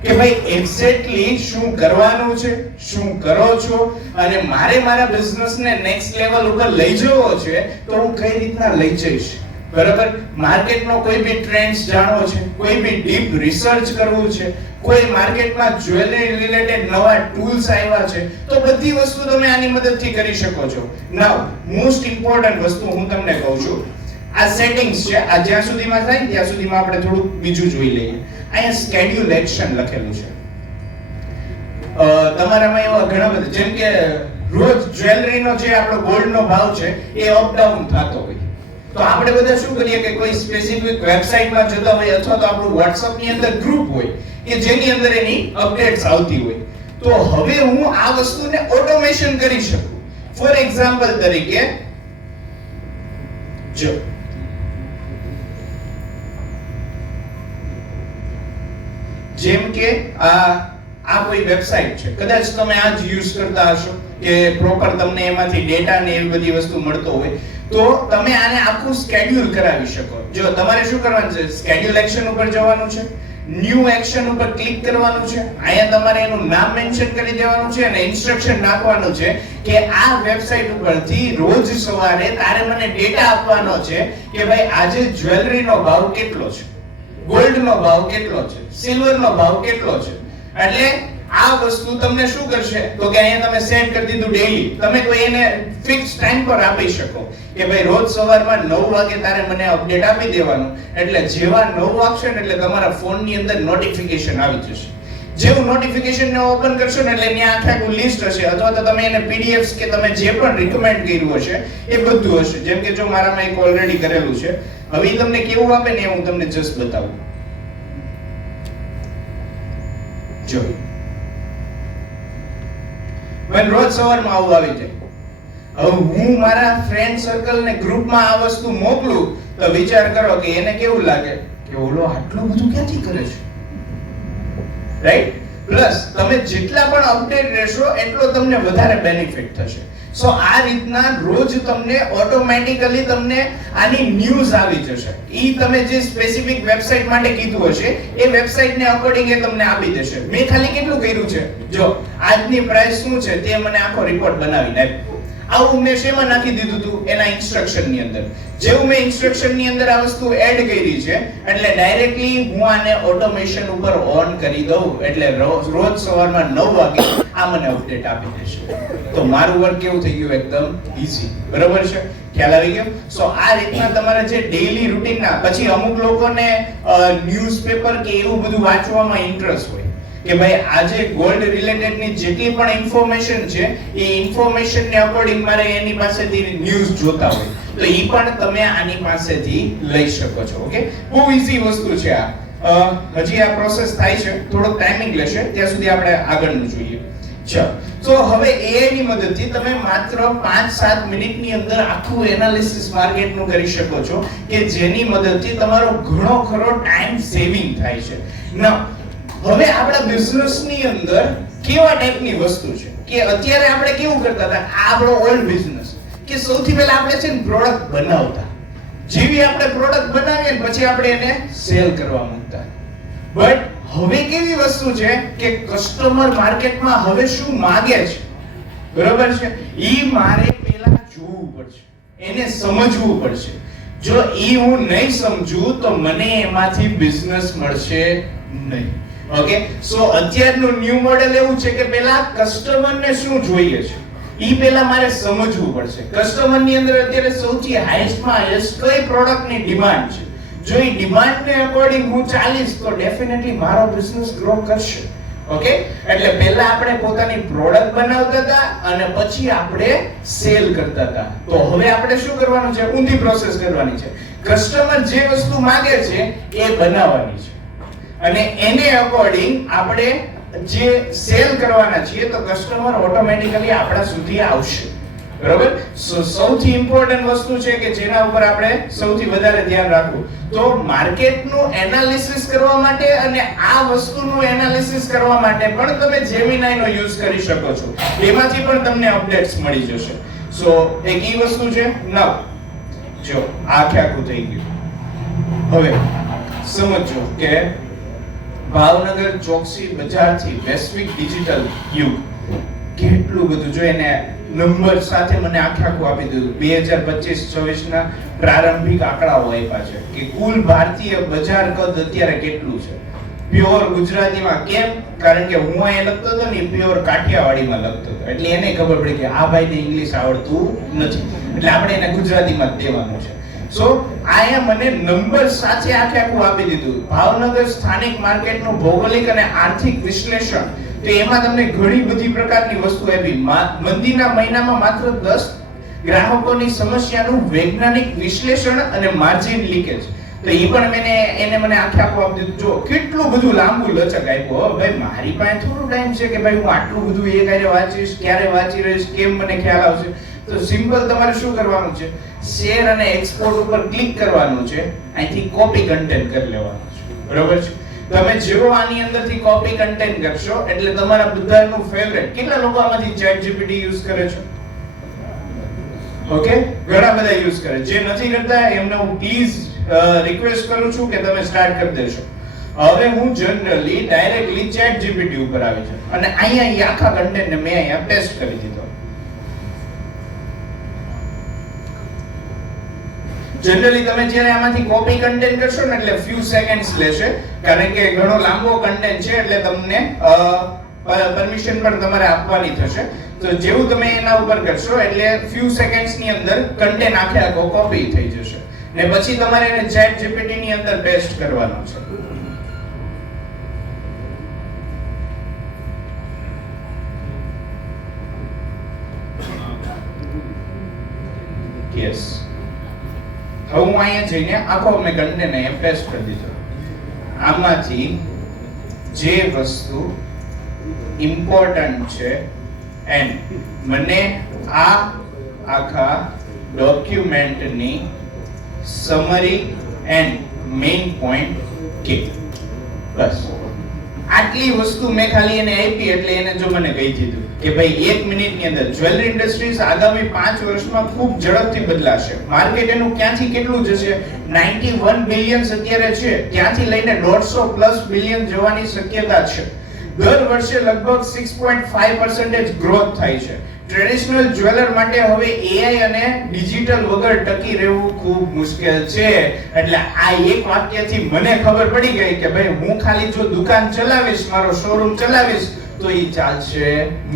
કે ભાઈ એક્ઝેક્ટલી શું કરવાનું છે, શું કરો છો અને મારે મારા બિઝનેસને નેક્સ્ટ લેવલ ઉપર લઈ જવો છે તો હું કઈ રીતના લઈ જઈશ, બરાબર. માર્કેટનો કોઈ બી ટ્રેન્ડ્સ જાણવો છે, કોઈ બી ડીપ રિસર્ચ કરવું છે, કોઈ માર્કેટમાં જ્વેલરી રિલેટેડ નવા ટૂલ્સ આવ્યા છે તો બધી વસ્તુ તમે આની મદદથી કરી શકો છો. નાઉ મોસ્ટ ઇમ્પોર્ટન્ટ વસ્તુ હું તમને કહું છું, આ સેટિંગ્સ છે, આ જ્યાં સુધીમાં થાય ત્યાં સુધીમાં આપણે થોડું બીજું જોઈ લઈએ. અહીંયા સ્કેડ્યુલ એક્શન લખેલું છે. તમારામાં એવા ઘણા બધા, જેમ કે રોજ જ્વેલરીનો જે આપણો ગોલ્ડનો ભાવ છે એ અપ ડાઉન થતો હોય તો આપણે બધા શું કરીએ કે કોઈ સ્પેસિફિક વેબસાઇટમાં જતા હોય અથવા તો આપણું WhatsApp ની અંદર ગ્રુપ હોય કે જેની અંદર એની અપડેટ્સ આવતી હોય. તો હવે હું આ વસ્તુને ઓટોમેશન કરી શકું. ફોર એક્ઝામ્પલ તરીકે જો જેમ કે આ કોઈ વેબસાઇટ છે, કદાચ તમે આ જ યુઝ કરતા હશો કે પ્રોપર તમને એમાંથી ડેટા ને એવી બધી વસ્તુ મળતો હોય તો તમે આને આખું સ્કેડ્યુલ કરાવી શકો. જો તમારે શું કરવાનું છે, સ્કેડ્યુલ એક્શન ઉપર જવાનું છે, ન્યૂ એક્શન ઉપર ક્લિક કરવાનું છે, અહીંયા તમારે એનું નામ મેન્શન કરી દેવાનું છે અને ઇન્સ્ટ્રક્શન નાખવાનું છે કે આ વેબસાઇટ ઉપરથી રોજ સવારે તારે મને ડેટા આપવાનો છે કે ભાઈ આજે જ્વેલરીનો ભાવ કેટલો છે, ગોલ્ડનો ભાવ કેટલો છે, સિલ્વરનો ભાવ કેટલો છે. એટલે આ વસ્તુ તમને શું કરશે તો કે અહીંયા તમે સેટ કરી દીધું ડેઈલી, તમે કોઈ એને ફિક્સ ટાઈમ પર આપી શકો કે ભાઈ રોજ સવારમાં 9 વાગે તારે મને અપડેટ આપી દેવાનું. એટલે જેવા 9 વાગશે ને એટલે તમારા ફોન ની અંદર નોટિફિકેશન આવી જશે. જેવું નોટિફિકેશન ને ઓપન કરશો ને એટલે ત્યાં આખું લિસ્ટ હશે અથવા તો તમે એને પીડીએફ્સ કે તમે જે પણ રિકમેન્ડ કર્યું હશે એ બધું હશે. જેમ કે જો મારામાં એક ઓલરેડી કરેલું છે, હવે તમને કેવું આપે ને હું તમને જસ્ટ બતાવું. જો મને રોજ સવારમાં આવું આવી જાય. હવે હું મારા ફ્રેન્ડ સર્કલ ને ગ્રુપમાં આ વસ્તુ મોકલું તો વિચાર કરો કે એને કેવું લાગે કે ઓલો આટલું બધું ક્યાંથી કરે છે, રાઈટ? પ્લસ તમે જેટલા પણ અપડેટ રહેશો એટલો તમને વધારે બેનિફિટ થશે. સો આ રીતના રોજ તમને ઓટોમેટિકલી તમને આની ન્યૂઝ આવી જશે. ઈ તમે જે સ્પેસિફિક વેબસાઇટ માટે કીધું હશે એ વેબસાઇટ ને અકોર્ડિંગ એ તમને આપી દેશે. મેં ખાલી કેટલું કર્યું છે, જો આજની પ્રાઇસ શું છે તે મને આખો રિપોર્ટ બનાવીને આપ્યો. આવું મેં શેમાં નાખી દીધું હતું, એના ઇન્સ્ટ્રક્શન ની અંદર. જેવું મેં ઇન્સ્ટ્રક્શન ની અંદર આ વસ્તુ એડ કરી છે એટલે ડાયરેક્ટલી હું આને ઓટોમેશન ઉપર ઓન કરી દઉં એટલે રોજ સવારમાં 9 વાગે આ મને અપડેટ આપી દેશે. તો મારું વર્ક કેવું થઈ ગયું, એકદમ ઈઝી, બરાબર છે? ખ્યાલ આવી ગયો? સો આ રીતના તમારે જે ડેઈલી રૂટીન ના, પછી અમુક લોકોને ન્યૂઝપેપર કે એવું બધું વાંચવામાં ઇન્ટરેસ્ટ હોય કે ભાઈ આજે ગોલ્ડ રિલેટેડ ની જેટલી પણ ઇન્ફોર્મેશન છે એ ઇન્ફોર્મેશન ને અકોર્ડિંગ મારે એની પાસેથી ન્યૂઝ જોતા હોય તો ઈ પણ તમે આની પાસેથી લઈ શકો છો. ઓકે, બહુ ઈઝી વસ્તુ છે આ. હજી આ પ્રોસેસ થાય છે, થોડો ટાઈમિંગ લેશે, ત્યાં સુધી આપણે આગળનું જોઈએ. ચલો, તો હવે AI ની મદદથી તમે માત્ર 5-7 મિનિટની અંદર આખું એનાલિસિસ માર્કેટનું કરી શકો છો કે જેની મદદથી તમારો ઘણો ખરો ટાઈમ સેવિંગ થાય છે. ના, હવે આપણા બિઝનેસની અંદર કેવા ટાઈપની વસ્તુ છે કે અત્યારે આપણે કેવું કરતા હતા, આ આપણો ઓલ્ડ બિઝનેસ કે સૌથી પહેલા આપણે છે ને પ્રોડક્ટ બનાવતા, જેવી આપણે પ્રોડક્ટ બનાવીએ ને પછી આપણે એને સેલ કરવા માંગતા. બટ હવે કેવી વસ્તુ છે કે કસ્ટમર માર્કેટમાં હવે શું માંગે છે, બરાબર છે, ઈ મારે પહેલા જોવું પડશે, એને સમજવું પડશે. જો ઈ હું નહીં સમજું તો મને એમાંથી બિઝનેસ મળશે નહીં. ઓકે, સો અત્યારનું ન્યૂ મોડેલ એવું છે કે પહેલા કસ્ટમરને શું જોઈએ છે ઈ પહેલા મારે સમજવું પડશે. કસ્ટમરની અંદર અત્યારે સૌથી હાઈએસ્ટમાં હાઈએસ્ટ કઈ પ્રોડક્ટની ડિમાન્ડ છે, જો ઈ ડિમાન્ડને અકોર્ડિંગ હું ચાલીશ તો ડેફિનેટલી મારો બિઝનેસ ગ્રો કરશે. ઓકે, એટલે પહેલા આપણે પોતાની પ્રોડક્ટ બનાવતા હતા અને પછી આપણે સેલ કરતા હતા. તો હવે આપણે શું કરવાનું છે, ઊંધી પ્રોસેસ કરવાની છે. કસ્ટમર જે વસ્તુ માંગે છે એ બનાવવાની છે અને એને અકોર્ડિંગ આપણે જે સેલ કરવાના છીએ તો કસ્ટમર ઓટોમેટિકલી આપણા સુધી આવશે. બરોબર? સૌથી ઇમ્પોર્ટન્ટ વસ્તુ છે કે જેના ઉપર આપણે સૌથી વધારે ધ્યાન રાખવું. તો માર્કેટનું એનાલિસિસ કરવા માટે અને આ વસ્તુનું એનાલિસિસ કરવા માટે પણ તમે જેમિનાઈનો યુઝ કરી શકો છો. એમાંથી પણ તમને અપડેટ્સ મળી જશે. સો એક ઈ વસ્તુ છે. નાવ જો આખું થઈ ગયું. હવે સમજો કે ભાવનગર ચોકસી બજારથી વૈશ્વિક ડિજિટલ યુગ કેટલું બધું જો એને નંબર સાથે મને આખું આપી દીધું. 2025-26 ના પ્રારંભિક આંકડાઓ આપ્યા છે કે કુલ ભારતીય બજાર કદ અત્યારે કેટલું છે પ્યોર ગુજરાતીમાં. કેમ? કારણ કે હું અહીંયા લખતો હતો ને પ્યોર કાઠિયાવાડીમાં લખતો હતો એટલે એને ખબર પડી કે આ ભાઈને ઇંગ્લિશ આવડતું નથી એટલે આપણે એને ગુજરાતીમાં જ દેવાનું છે. સો અહીંયા મને નંબર સાથે આખું આપી દીધું. ભાવનગર સ્થાનિક માર્કેટનું ભૌગોલિક અને આર્થિક વિશ્લેષણ. તો એમાં તમને ઘણી બધી પ્રકારની વસ્તુ આપી. મંદીના મહિનામાં માત્ર 10 ગ્રાહકોની સમસ્યાનું વૈજ્ઞાનિક વિશ્લેષણ અને માર્જિન લીકેજ. તો એ પણ મને આખું આપી દીધું. જો કેટલું બધું લાંબુ લચક આપ્યો. ભાઈ મારી પાસે થોડો ટાઈમ છે કે ભાઈ હું આટલું બધું એ ક્યારે વાંચીશ, ક્યારે વાંચી રહીશ, કેમ મને ખ્યાલ આવશે. તો સિમ્પલ તમારે શું કરવાનું છે? શેર અને એક્સપોર્ટ ઉપર ક્લિક કરવાનું છે. અહીંથી કોપી કન્ટેન્ટ કરી લેવાનું છે. બરોબર છે? તમે જેવો આની અંદરથી કોપી કન્ટેન્ટ કરશો એટલે તમારા બધાનું ફેવરેટ. કેટલા લોકો આમાંથી ચેટ જીપીટી યુઝ કરે છે? ઓકે, ઘણા બધા યુઝ કરે. જે નથી કરતા એમને હું પ્લીઝ રિક્વેસ્ટ કરું છું કે તમે સ્ટાર્ટ કરી દેશો. હવે હું જનરલી ડાયરેક્ટલી ચેટ જીપીટી ઉપર આવી છું અને અહીંયા આખા કન્ટેન્ટને મેં અહીંયા પેસ્ટ કરી દીધો. જનરલી તમે જ્યારે આમાંથી કોપી કન્ટેન્ટ કરશો ને એટલે few seconds લેશે કારણ કે ઘણો લાંબો કન્ટેન્ટ છે એટલે તમને પરમિશન પણ તમારે આપવાની થશે. તો જેવું તમે એના ઉપર કરશો એટલે few seconds ની અંદર કન્ટેન્ટ આખો કોપી થઈ જશે ને પછી તમારે એને ચેટ જીપીટી ની અંદર પેસ્ટ કરવાનો છે. યસ, હવે હું અહીંયા જઈને આખો મેં કન્ટેન્ટ અહીંયા પેસ્ટ કરી દીધો. આમાંથી જે વસ્તુ ઇમ્પોર્ટન્ટ છે એન્ડ મને આ આખા ડોક્યુમેન્ટની સમરી એન્ડ મેઇન પોઈન્ટ કે બસ આટલી વસ્તુ મેં ખાલી એને આપી એટલે એને જો મને કહી દીધું કે ભાઈ 1 મિનિટની અંદર જ્વેલરી ઇન્ડસ્ટ્રીઝ આગામી 5 વર્ષમાં ખૂબ ઝડપથી બદલાશે. માર્કેટ એનું ક્યાંથી કેટલું જશે? 91 બિલિયન અત્યારે છે, ત્યાંથી લઈને 150+ બિલિયન જવાની શક્યતા છે. દર વર્ષે લગભગ 6.5% ગ્રોથ થાય છે. ટ્રેડિશનલ જ્વેલર માટે હવે AI અને ડિજિટલ વગર ટકી રહેવું ખૂબ મુશ્કેલ છે. એટલે આ એક વાક્યથી મને ખબર પડી ગઈ કે ભાઈ હું ખાલી જો દુકાન ચલાવીશ, મારો શોરૂમ ચલાવીશ તો એ ચાલશે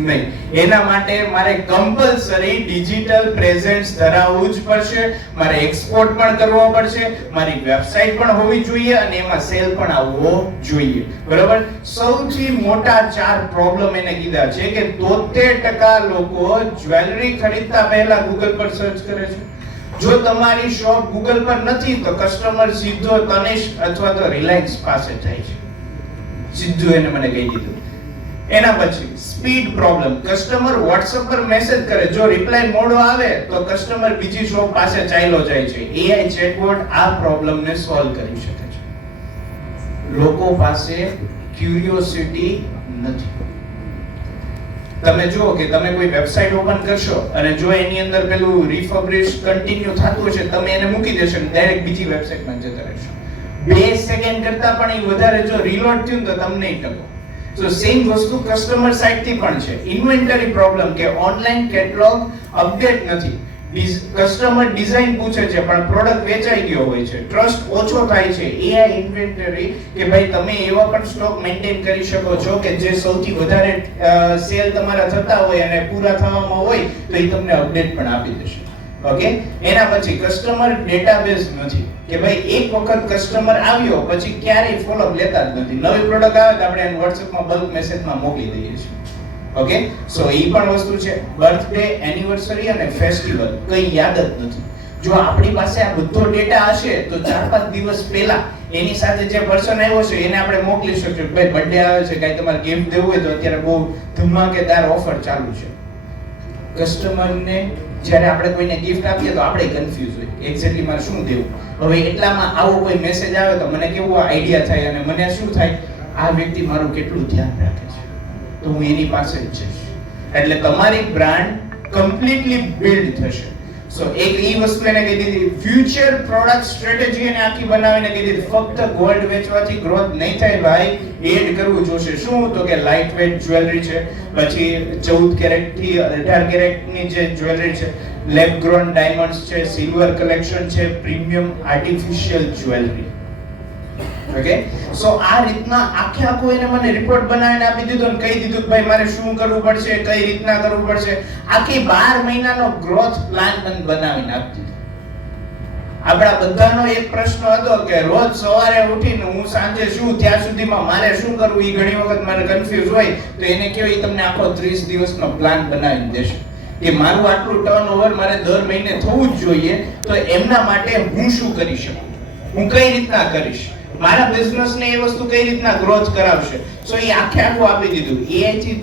નહીં. એના માટે મારે કમ્પલસરી ડિજિટલ પ્રેઝન્સ ધરાવવું જ પડશે. મારે એક્સપોર્ટ પણ કરવો પડશે, મારી વેબસાઈટ પણ હોવી જોઈએ અને એમાં સેલ પણ આવવો જોઈએ. બરાબર? સૌથી મોટા 4 પ્રોબ્લેમ એને કીધા છે કે 73% લોકો જ્વેલરી ખરીદતા પહેલા ગૂગલ પર સર્ચ કરે છે. જો તમારી શોપ ગૂગલ પર નથી તો કસ્ટમર સીધો તનિષ્ક અથવા તો રિલાયન્સ પાસે જાય છે. સીધું એને મને કહી દીધું. એના પછી સ્પીડ પ્રોબ્લેમ. કસ્ટમર WhatsApp પર મેસેજ કરે, જો રિપ્લાય મોડો આવે તો કસ્ટમર બીજી શોપ પાસે ચાલ્યો જાય છે. AI ચેટબોટ આ પ્રોબ્લેમને સોલ્વ કરી શકે છે. લોકો પાસે ક્યુરિયોસિટી નથી. તમે જુઓ કે તમે કોઈ વેબસાઈટ ઓપન કરશો અને જો એની અંદર પેલું રિફર્બિશ કન્ટિન્યુ થતું હશે તમે એને મૂકી દેશો અને ડાયરેક્ટ બીજી વેબસાઈટમાં જતા રહેશો. 2 સેકન્ડ કરતા પણ એ વધારે જો રીલોડ થયું તો તમને નહીં ટકો. તો સેમ વસ્તુ કસ્ટમર સાઇડ થી પણ છે. ઇન્વેન્ટરી પ્રોબ્લેમ કે ઓનલાઈન કેટલોગ અપડેટ નથી. કસ્ટમર ડિઝાઇન પૂછે છે પણ પ્રોડક્ટ વેચાઈ ગયો હોય છે. ટ્રસ્ટ ઓછો થાય છે. AI ઇન્વેન્ટરી કે ભાઈ તમે એવા પણ સ્ટોક મેન્ટેન કરી શકો છો કે જે સૌથી વધારે સેલ તમારા થતા હોય અને પૂરા થવામાં હોય તો એ તમને અપડેટ પણ આપી દેશે. ઓકે, એના પછી કસ્ટમર ડેટાબેઝ નથી કે ભાઈ એક વખત કસ્ટમર આવ્યો પછી ક્યારેય ફોલોઅપ લેતા જ નથી. નવી પ્રોડક્ટ આવે તો આપણે એને WhatsApp માં બલ્ક મેસેજમાં મોકલી દઈએ છીએ. ઓકે, સો એ પણ વસ્તુ છે. બર્થડે, એનિવર્સરી અને ફેસ્ટિવલ કઈ યાદ જ નથી. જો આપણી પાસે આ બધો ડેટા હશે તો 4-5 દિવસ પહેલા એની સાથે જે પર્સન આવ્યો છે એને આપણે મોકલી શકીએ ભાઈ બર્થડે આવે છે, કાઈ તમારે ગિફ્ટ દેવું હોય તો અત્યારે બહુ ધમાકેદાર ઓફર ચાલુ છે. કસ્ટમરને જ્યારે આપણે કોઈને ગિફ્ટ આપીએ તો આપણે કન્ફ્યુઝ હોય એક્ઝેક્ટલી મારે શું દેવું. હવે એટલામાં આવો કોઈ મેસેજ આવે તો મને કેવો આઈડિયા થાય અને મને શું થાય, આ વ્યક્તિ મારું કેટલું ધ્યાન રાખે છે, તો હું એની પાસે જ જઈશ. એટલે તમારી બ્રાન્ડ કમ્પ્લીટલી બિલ્ડ થશે. સો એક ઈ વસ્તુ એને કહી દીધી, ફ્યુચર પ્રોડક્ટ સ્ટ્રેટેજી એને આખી બનાવીને કહી દીધી. ફક્ત ગોલ્ડ વેચવાથી ગ્રોથ નહીં થાય ભાઈ, એડ કરવું જોશે. શું? તો કે લાઇટ વેટ જ્વેલરી છે, પછી 14 કેરેટ થી 18 કેરેટ ની જે જ્વેલરી છે, લેબ ગ્રોન ડાયમંડ્સ છે, સિલ્વર કલેક્શન છે, પ્રીમિયમ આર્ટિફિશિયલ જ્વેલરી. ઓકે, સો આ રીતના આખે આખો એને મને રિપોર્ટ બનાવીને આપી દીધો અને કહી દીધું ભાઈ મારે શું કરવું પડશે, કઈ રીતના કરવું પડશે. આખી 12 મહિનાનો ગ્રોથ પ્લાન મને બનાવીને આપી દીધો. આપણા બધાનો એક પ્રશ્ન હતો કે રોજ સવારે ઉઠીને હું સાંજે શું ત્યાં સુધીમાં મારે શું કરવું, એ ઘણી વખત મારે કન્ફ્યુઝ હોય તો એને કહેવાય તમને આખો 30 દિવસનો પ્લાન બનાવીને દેશે કે મારું આટલું ટર્નઓવર મારે દર મહિને થવું જ જોઈએ, તો એમના માટે હું શું કરી શકું, હું કઈ રીતના કરીશ, મારા બિઝનેસને એ વસ્તુ કઈ રીતના ગ્રોથ કરાવશે. સો એ આખે આખું આપી દીધું. AI થી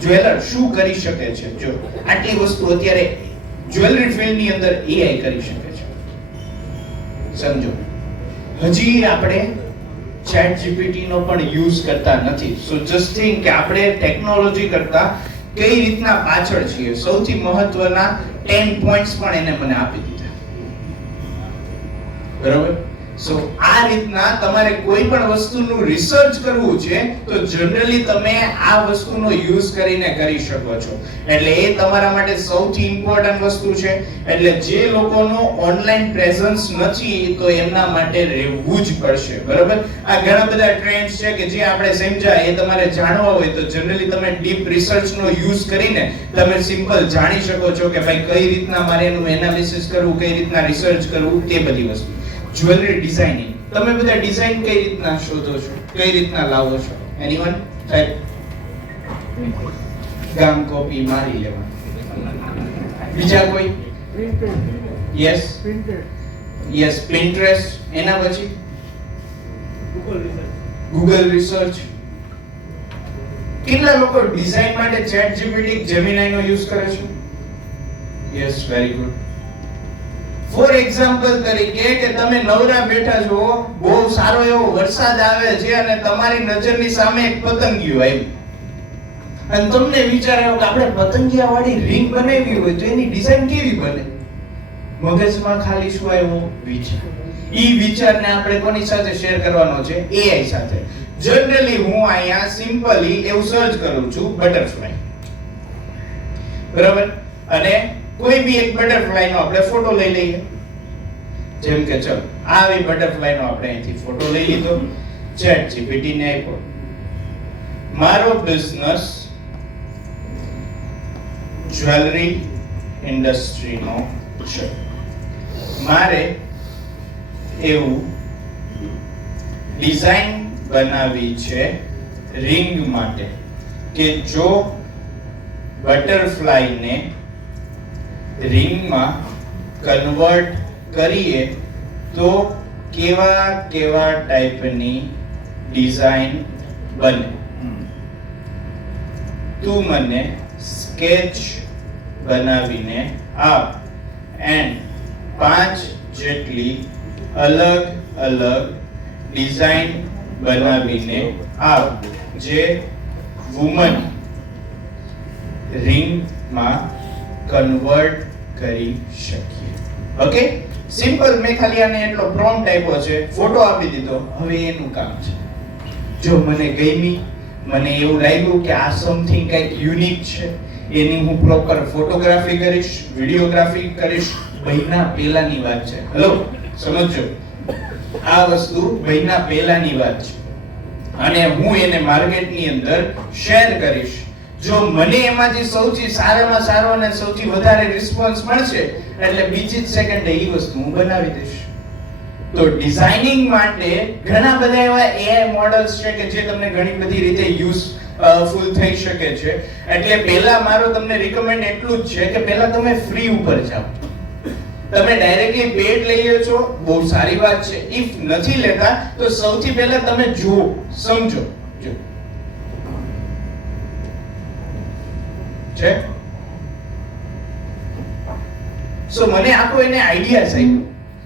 જ્વેલર શું કરી શકે છે. જો આટલી વસ્તુ અત્યારે જ્વેલરી ફિલ્ડની અંદર AI કરી શકે છે. સમજો, હજી આપણે ChatGPT નો પણ યુઝ કરતા નથી. સો જસ્ટ થિંક કે આપણે ટેકનોલોજી કરતા કઈ રીતના પાછળ છીએ. સૌથી મહત્વના 10 પોઈન્ટ્સ પણ એને મને આપી દીધા. બરાબર. સો આ રીતના તમારે કોઈ પણ વસ્તુનું રિસર્ચ કરવું છે તો જનરલી તમે આ વસ્તુનો યુઝ કરીને કરી શકો છો. એટલે એ તમારા માટે સૌથી ઇમ્પોર્ટન્ટ વસ્તુ છે. એટલે જે લોકોનો ઓનલાઈન પ્રેઝન્સ નથી તો એમના માટે રહેવું જ પડશે. બરાબર. આ ઘણા બધા ટ્રેન્ડ્સ છે કે જે આપણે સમજ્યા એ તમારે જાણવા હોય તો જનરલી તમે ડીપ રિસર્ચનો યુઝ કરીને તમે સિમ્પલ જાણી શકો છો કે ભાઈ કઈ રીતના મારે એનું એનાલિસિસ કરવું, કઈ રીતના રિસર્ચ કરવું, તે બધી વસ્તુ. જ્વેલરી ડિઝાઇનિંગ, તમે બધા ડિઝાઇન કઈ રીતના શોધો છો, કઈ રીતના લાવો છો? એનીવન? ગામ કોપી મારી લેવા. બીજા કોઈ? Yes yes, Pinterest. એના પછી Google રિસર્ચ. કેટલા લોકો ડિઝાઇન માટે ChatGPT, Gemini નો યુઝ કરે છે? Yes, very good. For example તરીકે કે તમે નવરા બેઠા છો, બહુ સારો એવો વરસાદ આવે છે અને તમારી નજરની સામે એક પતંગિયું આવ્યું અને તમને વિચાર આવ્યો કે આપણે પતંગિયા વાળી રિંગ બનાવી હોય તો એની ડિઝાઇન કેવી બને. મગજમાં ખાલી શું આવ્યો? વિચાર. ઈ વિચારને આપણે કોની સાથે શેર કરવાનો છે? AI સાથે. જનરલી હું અહીંયા સિમ્પલી એવું સર્ચ કરું છું બટરફ્લાય. બરાબર. અને કોઈ બી એક બટરફ્લાય નો આપણે ફોટો લઈ લઈએ. જેમ કે ચલો આવી બટરફ્લાય નો આપણે અહીંથી ફોટો લઈ લીધો, ChatGPT ને આપ્યો. મારો બિઝનેસ જ્વેલરી ઇન્ડસ્ટ્રી નો છે. મારે એવું ડિઝાઇન બનાવી છે રિંગ માટે કે જો બટરફ્લાય ને રિંગમાં કન્વર્ટ કરીએ તો કેવા કેવા ટાઈપની ડિઝાઇન બને. તું મને સ્કેચ બનાવીને આપ એન્ડ 5 જેટલી અલગ અલગ ડિઝાઇન બનાવીને આપ જે વુમન રિંગમાં કન્વર્ટ કરી શકીએ. Okay, simple. મેં ખાલી આને એટલો પ્રોમ્પ્ટ આપ્યો છે, ફોટો આપી દીધો. હવે એનું કામ છે, જો મને ગમી, મને એવું લાગ્યું કે આ સમથિંગ કંઈક યુનિક છે, એની હું પ્રોપર ફોટોગ્રાફી કરીશ, વિડીયોગ્રાફી કરીશ. મહિના પહેલાની વાત છે. હેલો, સમજો, આ વસ્તુ મહિના પહેલાની વાત છે અને હું એને માર્કેટની અંદર શેર કરીશ. જો મને એમાંથી સૌથી સારામાં સારો અને સૌથી વધારે રિસ્પોન્સ મળશે એટલે બીજી જ સેકન્ડે એ વસ્તુ હું બનાવી દઈશ. તો ડિઝાઇનિંગ માટે ઘણા બધા એવા AI મોડલ્સ છે કે જે તમને ઘણી બધી રીતે યુઝફુલ થઈ શકે છે. એટલે પહેલા મારો તમને રિકમેન્ડ એટલું જ છે કે પહેલા તમે ફ્રી ઉપર જાઓ. તમે ડાયરેક્ટલી પેડ લઈ લો છો, બહુ સારી વાત છે. ઇફ નથી લેતા તો સૌથી પહેલા તમે જુઓ, સમજો. જો છે સો મને આખો એને આઈડિયા આપ્યો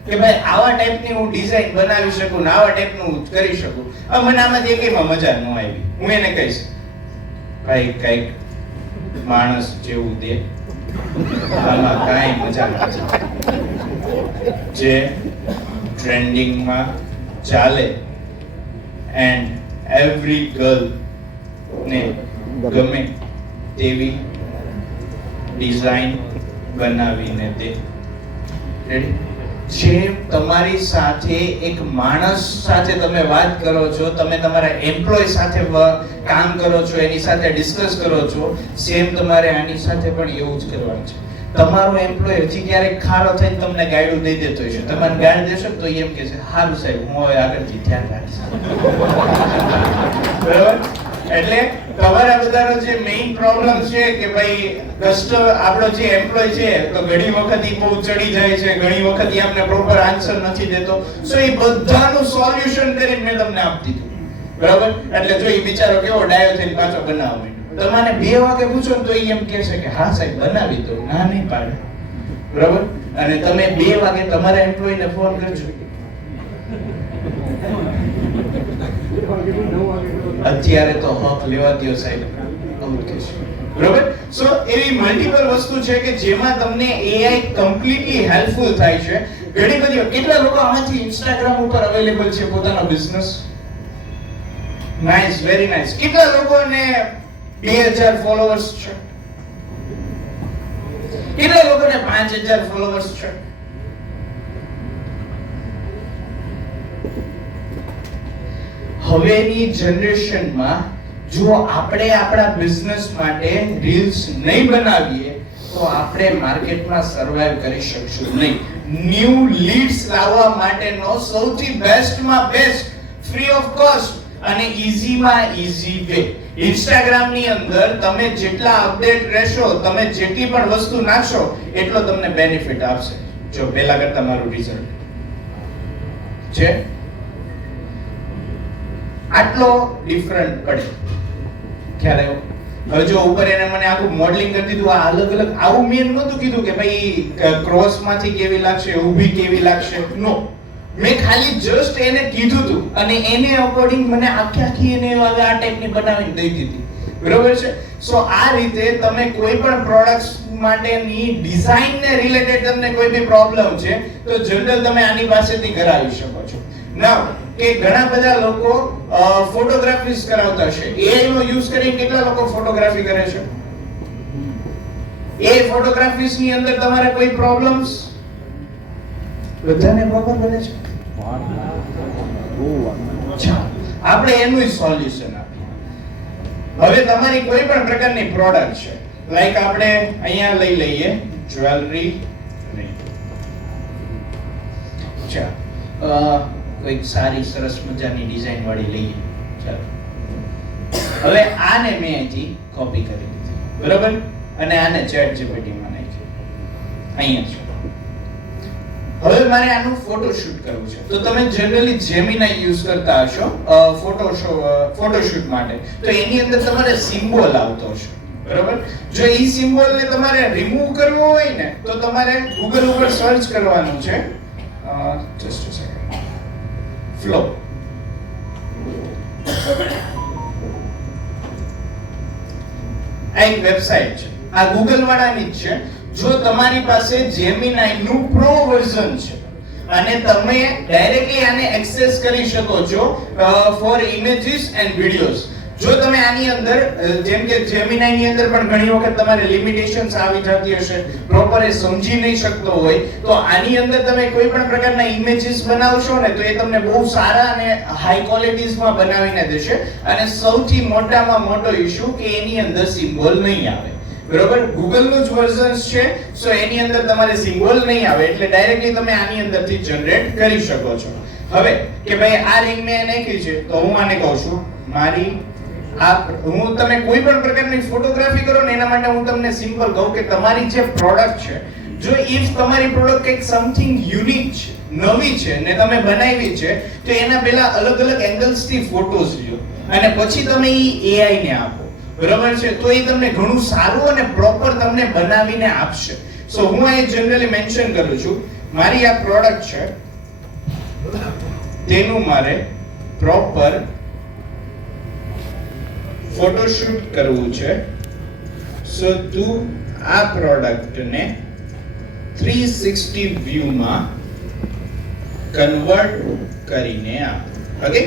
કે ભાઈ આવા ટાઈપની હું ડિઝાઇન બનાવી શકું ને આવા ટાઈપનું હું કરી શકું. હવે મને આમાંથી એકેયમાં મજા ન આવી. હું એને કહીશ ભાઈ કઈક માણસ જેવું દે, આમાં કાંઈ મજા નથી. જે ટ્રેન્ડિંગમાં ચાલે એન્ડ એવરી ગર્લ ને ગમે તેવી ડિઝાઇન બનાવીને દે. રેડી? જે તમારી સાથે એક માણસ સાથે તમે વાત કરો છો, તમે તમારા એમ્પ્લોય સાથે કામ કરો છો, એની સાથે ડિસ્કસ કરો છો, સેમ તમારે આની સાથે પણ એવું જ કરવાનું છે. તમારો એમ્પ્લોય હજી ક્યારેક ખાડો થઈને તમને ગાઈડું દઈ દેતો હશે, તમારે ગાઈડ દેશો તો એમ કે છે હારું સાહેબ હું હવે આગળથી ધ્યાન રાખીશ. બરાબર? એટલે તમારા બધાનો જે મેઇન પ્રોબ્લેમ છે કે ભાઈ આપણો જે એમ્પ્લોય છે તો ઘણી વખત ઈ બહુ ચડી જાય છે, ઘણી વખત ઈ આપણને પ્રોપર આન્સર નથી દેતો. સો એ બધાનું સોલ્યુશન કરીને મેં તમને આપી દીધું. બરાબર? એટલે જો ઈ બિચારો કેવો ડાયો થઈને પાછો બનાવવા માંડ્યો, તમને 2 વાગે પૂછો ને તો ઈ એમ કહે છે કે હા સાહેબ બનાવી દો, ના નહીં પાડે. બરાબર? અને તમે 2 વાગે તમારા એમ્પ્લોયને ફોન કરજો, અત્યારે તો હક લેવા દો સાહેબ, આવું કહેશે. બરાબર? સો એવી મલ્ટીપલ વસ્તુ છે કે જેમાં તમને AI કમ્પ્લીટલી હેલ્પફુલ થાય છે. ઘણી બધી કેટલા લોકો આમાંથી ઇન્સ્ટાગ્રામ ઉપર અવેલેબલ છે પોતાનો બિઝનેસ? Nice, very nice. કેટલા લોકોને 2000 ફોલોઅર્સ છે? કેટલા લોકોને 5000 ફોલોઅર્સ છે? હવેની જનરેશનમાં જો આપણે આપણા બિઝનેસ માટે રીલ્સ નહીં બનાવીએ તો આપણે માર્કેટમાં સર્વાઈવ કરી શકશું નહીં. ન્યૂ લીડ્સ લાવવા માટેનો સૌથી બેસ્ટમાં બેસ્ટ ફ્રી ઓફ કોસ્ટ અને ઈઝીમાં ઈઝી વે. ઇન્સ્ટાગ્રામની અંદર તમે જેટલા અપડેટ રહેશો, તમે જેટલી પણ વસ્તુ નાખશો એટલો તમને બેનિફિટ આપશે. જો પહેલા કરતા મારું રિઝલ્ટ છે આટલો ડિફરન્ટ પડે. ખ્યાલ આવ્યો? હવે જો ઉપર એને મને આખું મોડલિંગ કરી દીધું, આ અલગ અલગ, આવું મેં નહોતું કીધું કે ભાઈ ક્રોસ માંથી કેવી લાગશે, ઊભી કેવી લાગશે. નો, મેં ખાલી જસ્ટ એને કીધું હતું અને એને અકોર્ડિંગ મને આખી એને આ ટાઈપની બનાવીને દઈ દીધી. બરોબર છે? સો આ રીતે તમે કોઈ પણ પ્રોડક્ટ્સ માટેની ડિઝાઇન ને રિલેટેડ તમને કોઈ બી પ્રોબ્લેમ છે તો જનરલ તમે આની પાસેથી કરાવી શકો છો. નાઉ કે ઘણા બધા લોકો ફોટોગ્રાફીસ કરાવતા છે, AI નો યુઝ કરીને કેટલા લોકો ફોટોગ્રાફી કરે છે? એ ફોટોગ્રાફીસ ની અંદર તમારે કોઈ પ્રોબ્લેમ્સ? બધાને પ્રોબ્લેમ બને છે. આપણે એનું સોલ્યુશન આપીએ. હવે તમારી કોઈ પણ પ્રકારની પ્રોડક્ટ છે, લાઈક આપણે અહીંયા લઈ લઈએ જ્વેલરી, કોઈક સારી સરસ મજાની ડિઝાઇન વાળી લઈએ. ચાલો, હવે આને મેં અહીંથી કોપી કરી લીધી. બરાબર? અને આને ChatGPT માં નાખી. અહીંયા છે. હવે મારે આનું ફોટોશૂટ કરવું છે તો તમે જનરલી જેમિનાઈ યુઝ કરતા હશો ફોટોશૂટ માટે. તો એની અંદર તમારે સિમ્બોલ આવતો હશે. બરાબર? જો એ સિમ્બોલ ને તમારે રિમૂવ કરવો હોય ને તો તમારે Google ઉપર સર્ચ કરવાનું છે. Just a second. ફ્લો. આ એક વેબસાઇટ છે, આ Google વાળાની જ છે. જો તમારી પાસે જેમિનાઈ નું પ્રો વર્ઝન છે અને તમે ડાયરેક્ટલી આને એક્સેસ કરી શકો છો ફોર ઇમેજીસ એન્ડ વિડિયોઝ. જો તમે આની અંદર જેમ કે જેમિનાઈ ની અંદર પણ ઘણી વખત તમારે લિમિટેશન્સ આવી જતી હશે, પ્રોપર એ સમજી નહીં શકતો હોય, તો આની અંદર તમે કોઈ પણ પ્રકારના ઇમેજીસ બનાવશો ને તો એ તમને બહુ સારા અને હાઈ ક્વોલિટીઝમાં બનાવીને દેશે. અને સૌથી મોટામાં મોટો ઇશ્યુ કે એની અંદર સિમ્બોલ નહીં આવે. બરોબર? Google નું જ વર્ઝન છે, સો એની અંદર તમારે સિમ્બોલ નહીં આવે એટલે ડાયરેક્ટલી તમે આની અંદરથી જનરેટ કરી શકો છો. હવે કે ભાઈ આ રિંગ મેં નાખી છે તો હું આને કહું છું મારી હું તમે કોઈ પણ પ્રકારની ફોટોગ્રાફી કરો ને એના માટે હું તમને સિમ્પલ કહું કે તમારી જે પ્રોડક્ટ છે, જો ઇફ તમારી પ્રોડક્ટ કંઈક સમથિંગ યુનિક છે, નવી છે ને તમે બનાવી છે તો એના પહેલા અલગ અલગ એંગલ્સ થી ફોટોઝ લ્યો અને પછી તમે ઈ AI ને આપો. બરાબર છે? તો એ તમને ઘણું સારું અને પ્રોપર તમને બનાવીને આપશે. સો હું અહીં જનરલી મેન્શન કરું છું મારી આ પ્રોડક્ટ છે તેનું મારે પ્રોપર ફોટોશૂટ કરવું છે. સો તું આ પ્રોડક્ટને 360 વ્યૂમાં કન્વર્ટ કરીને આપ. Okay,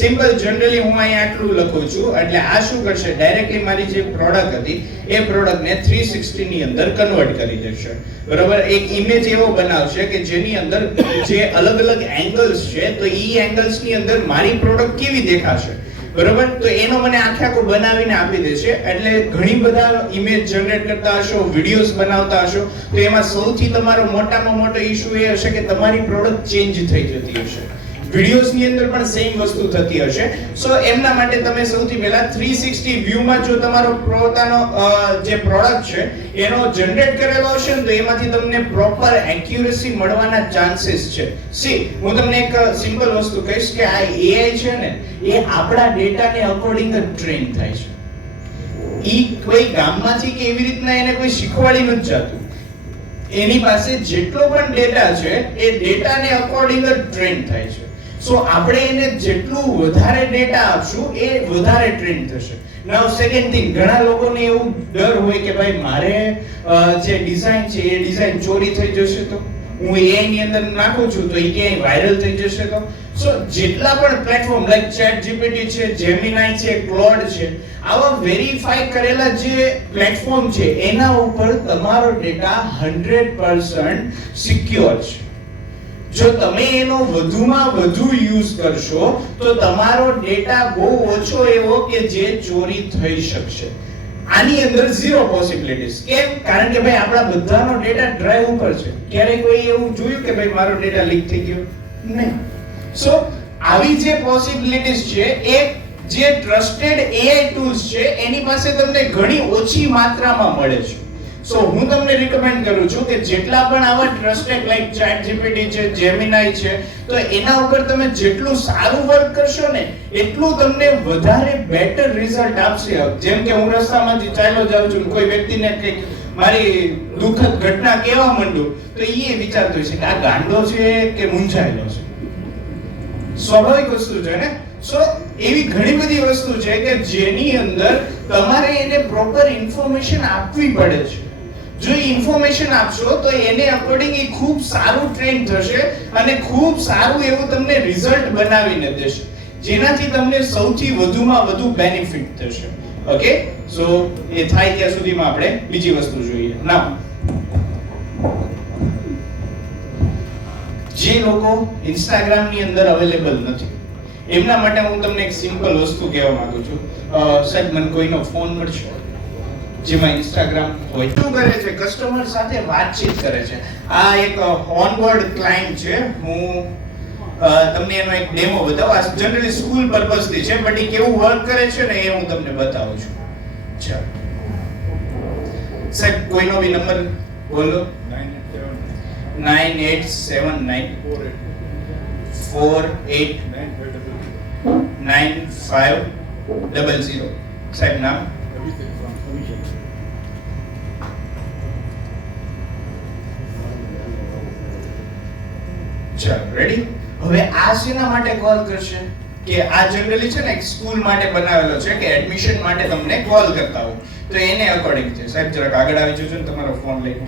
simple. જનરલી હું અહીં આટલું લખું છું એટલે આ શું કરશે, ડાયરેક્ટલી મારી જે પ્રોડક્ટ હતી એ પ્રોડક્ટને 360 ની અંદર કન્વર્ટ કરી દેશે. બરોબર, એક ઇમેજ એવો બનાવશે કે જેની અંદર જે અલગ અલગ એંગલ્સ છે તો ઈ એંગલ્સ ની અંદર મારી પ્રોડક્ટ કેવી દેખાશે. બરોબર, તો એનો મને આખે આખું બનાવીને આપી દેશે. એટલે ઘણી બધા ઇમેજ જનરેટ કરતા હશો, વિડીયોઝ બનાવતા હશો, તો એમાં સૌથી તમારો મોટામાં મોટો ઇશ્યુ એ હશે કે તમારી પ્રોડક્ટ ચેન્જ થઈ જતી હશે. વિડીયોઝ ની અંદર પણ સેમ વસ્તુ થતી હશે. સો એમના માટે તમે સૌથી પહેલા 360 વ્યૂમાં જો તમારો પોતાનો જે પ્રોડક્ટ છે એનો જનરેટ કરેલો હશે ને તો એમાંથી તમને પ્રોપર એક્યુરેસી મળવાના ચાન્સીસ છે. સી, હું તમને એક સિમ્પલ વસ્તુ કહીશ કે આ AI છે ને એ આપણા ડેટાને અકોર્ડિંગ જ ટ્રેન થાય છે. ઈ કોઈ ગામમાંથી કે એવી રીતના એને કોઈ શીખવાડી નથી જતું. એની પાસે જેટલો પણ ડેટા છે એ ડેટાને અકોર્ડિંગ જ ટ્રેન થાય છે. સો આપણે એને જેટલું વધારે ડેટા આપશું એ વધારે ટ્રેન થશે. નાઉ સેકન્ડ થિંગ, ઘણા લોકોને એવું ડર હોય કે ભાઈ મારે જે ડિઝાઇન છે એ ડિઝાઇન ચોરી થઈ જશે તો હું AI ની અંદર નાખું છું તો એ ક્યાંય વાયરલ થઈ જશે તો. સો જેટલા પણ પ્લેટફોર્મ લાઈક ChatGPT છે, Gemini છે, Claude છે, આવા વેરીફાઈ કરેલા જે પ્લેટફોર્મ છે એના ઉપર તમારો ડેટા 100% સિક્યોર છે. જો તમે એનો વધુમાં વધુ યુઝ કરશો તો તમારો ડેટા બહુ ઓછો એવો કે જે ચોરી થઈ શકશે. આની અંદર ઝીરો પોસિબિલિટીઝ. કેમ? કારણ કે ભાઈ આપણા બધાનો ડેટા ડ્રાઈવ ઉપર છે. ક્યારેય કોઈ એવું જોયું કે ભાઈ મારો ડેટા લીક થઈ ગયો? નહીં. સો આવી જે પોસિબિલિટીઝ છે એ જે ટ્રસ્ટેડ AI ટૂલ્સ છે એની પાસે તમને ઘણી ઓછી માત્રામાં મળે છે. સો હું તમને રિકમેન્ડ કરું છું કે જેટલા પણ આવા ટ્રસ્ટેડ લાઈક ChatGPT છે, Gemini છે, તો એના ઉપર તમે જેટલું સારું વર્ક કરશો ને એટલું તમને વધારે બેટર રિઝલ્ટ આપશે. જેમ કે હું રસ્તામાંથી ચાલ્યો જાઉં છું, કોઈ વ્યક્તિને કંઈક મારી દુઃખદ ઘટના કહેવા માંડું તો એ વિચારતો છે કે આ ગાંડો છે કે મૂંઝાયેલો છે. સ્વાભાવિક વસ્તુ છે ને. સો એવી ઘણી બધી વસ્તુ છે કે જેની અંદર તમારે એને પ્રોપર ઇન્ફોર્મેશન આપવી પડે છે. જો ઇન્ફોર્મેશન આપશો તો એને અકોર્ડિંગ એ ખૂબ સારું ટ્રેન થશે અને ખૂબ સારું એવું તમને રિઝલ્ટ બનાવીને દેશે, જેનાથી તમને સૌથી વધુમાં વધુ બેનિફિટ થશે. ઓકે, સો એ થાય ત્યાં સુધીમાં આપણે બીજી વસ્તુ જોઈએ. નાઉ, જે લોકો ઇન્સ્ટાગ્રામ ની અંદર અવેલેબલ નથી એમના માટે હું તમને એક સિમ્પલ વસ્તુ કહેવા માંગુ છું. સાહેબ મને કોઈનો ફોન મળશે જેમાં ઇન્સ્ટાગ્રામ હોય, શું કરે છે? કસ્ટમર સાથે વાતચીત કરે છે. આ એક ઓનબોર્ડ ક્લાયન્ટ છે. હું તમને એનો એક ડેમો બતાવું. આ જનરલી સ્કૂલ પર્પઝથી છે બટ એ કેવું વર્ક કરે છે ને એ હું તમને બતાવું છું. ચાલો સાહેબ કોઈનો બી નંબર બોલો. 9879 489500. સાહેબ નામ? ચાલો રેડી. હવે આ શેના માટે કોલ કરશે કે આ જનરલી છે ને એક સ્કૂલ માટે બનાવેલો છે કે એડમિશન માટે તમને કોલ કરતા હોય તો એને અકોર્ડિંગ છે. સાહેબ જરાક આગળ આવી જજો ને તમારો ફોન લઈને.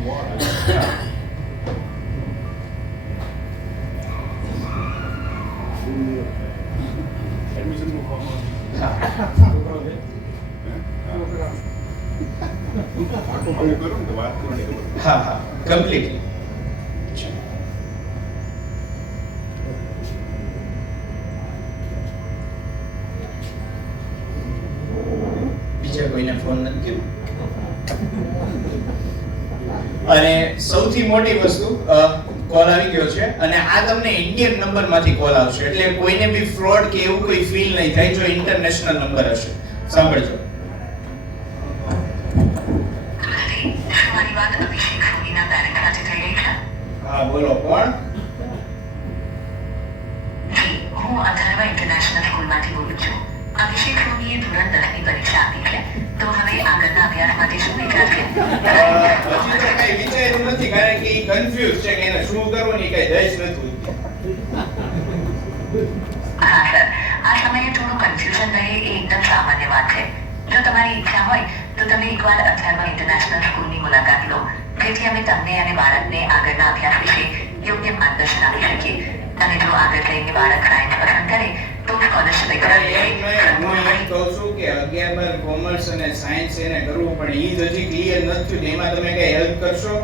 હા હા કમ્પ્લીટલી. બીજા કોઈને ફોન નથી કર્યો. અને સૌથી મોટી વસ્તુ કોલ આવી ગયો છે અને આ તમને ઇન્ડિયન નંબર માંથી કોલ આવશે એટલે કોઈને બી ફ્રોડ કે એવું કોઈ ફીલ નહીં થાય જો ઇન્ટરનેશનલ નંબર હશે. સાંભળજો. હા બોલો, કોણ? હું અથર્વ ઇન્ટરનેશનલ સ્કૂલમાંથી બોલું છું. અભિષેક સોનીએ ધોરણ 10ની પરીક્ષા આપી છે તો હવે આગળના અભ્યાસ માટે શું વિચાર છે હજી તો કઈ વિચાર્યું નથી કારણ કે એ કન્ફ્યુઝ છે કે એને શું કરવું ને કઈ દઈ જ નથી. હા સર આ સમયે થોડું કન્ફ્યુઝન રહે એ એકદમ સામાન્ય વાત છે જો તમારી ઈચ્છા હોય તો તમે એકવાર અથર્વ ઇન્ટરનેશનલ સ્કૂલની મુલાકાત લો જેથી અમે તમને અને બાળકને આગળના અભ્યાસ વિશે યોગ્ય માર્ગદર્શન આપી શકીએ અને જો આગળ જઈને બાળક સાયન્સ પસંદ કરે તો સ્કોલરશિપ હું એમ કહું છું કે 11 કોમર્સ અને સાયન્સ એને કરવું પણ ઈ જ હજી ક્લિયર નથી થયું. એમાં તમે કઈ હેલ્પ કરશો?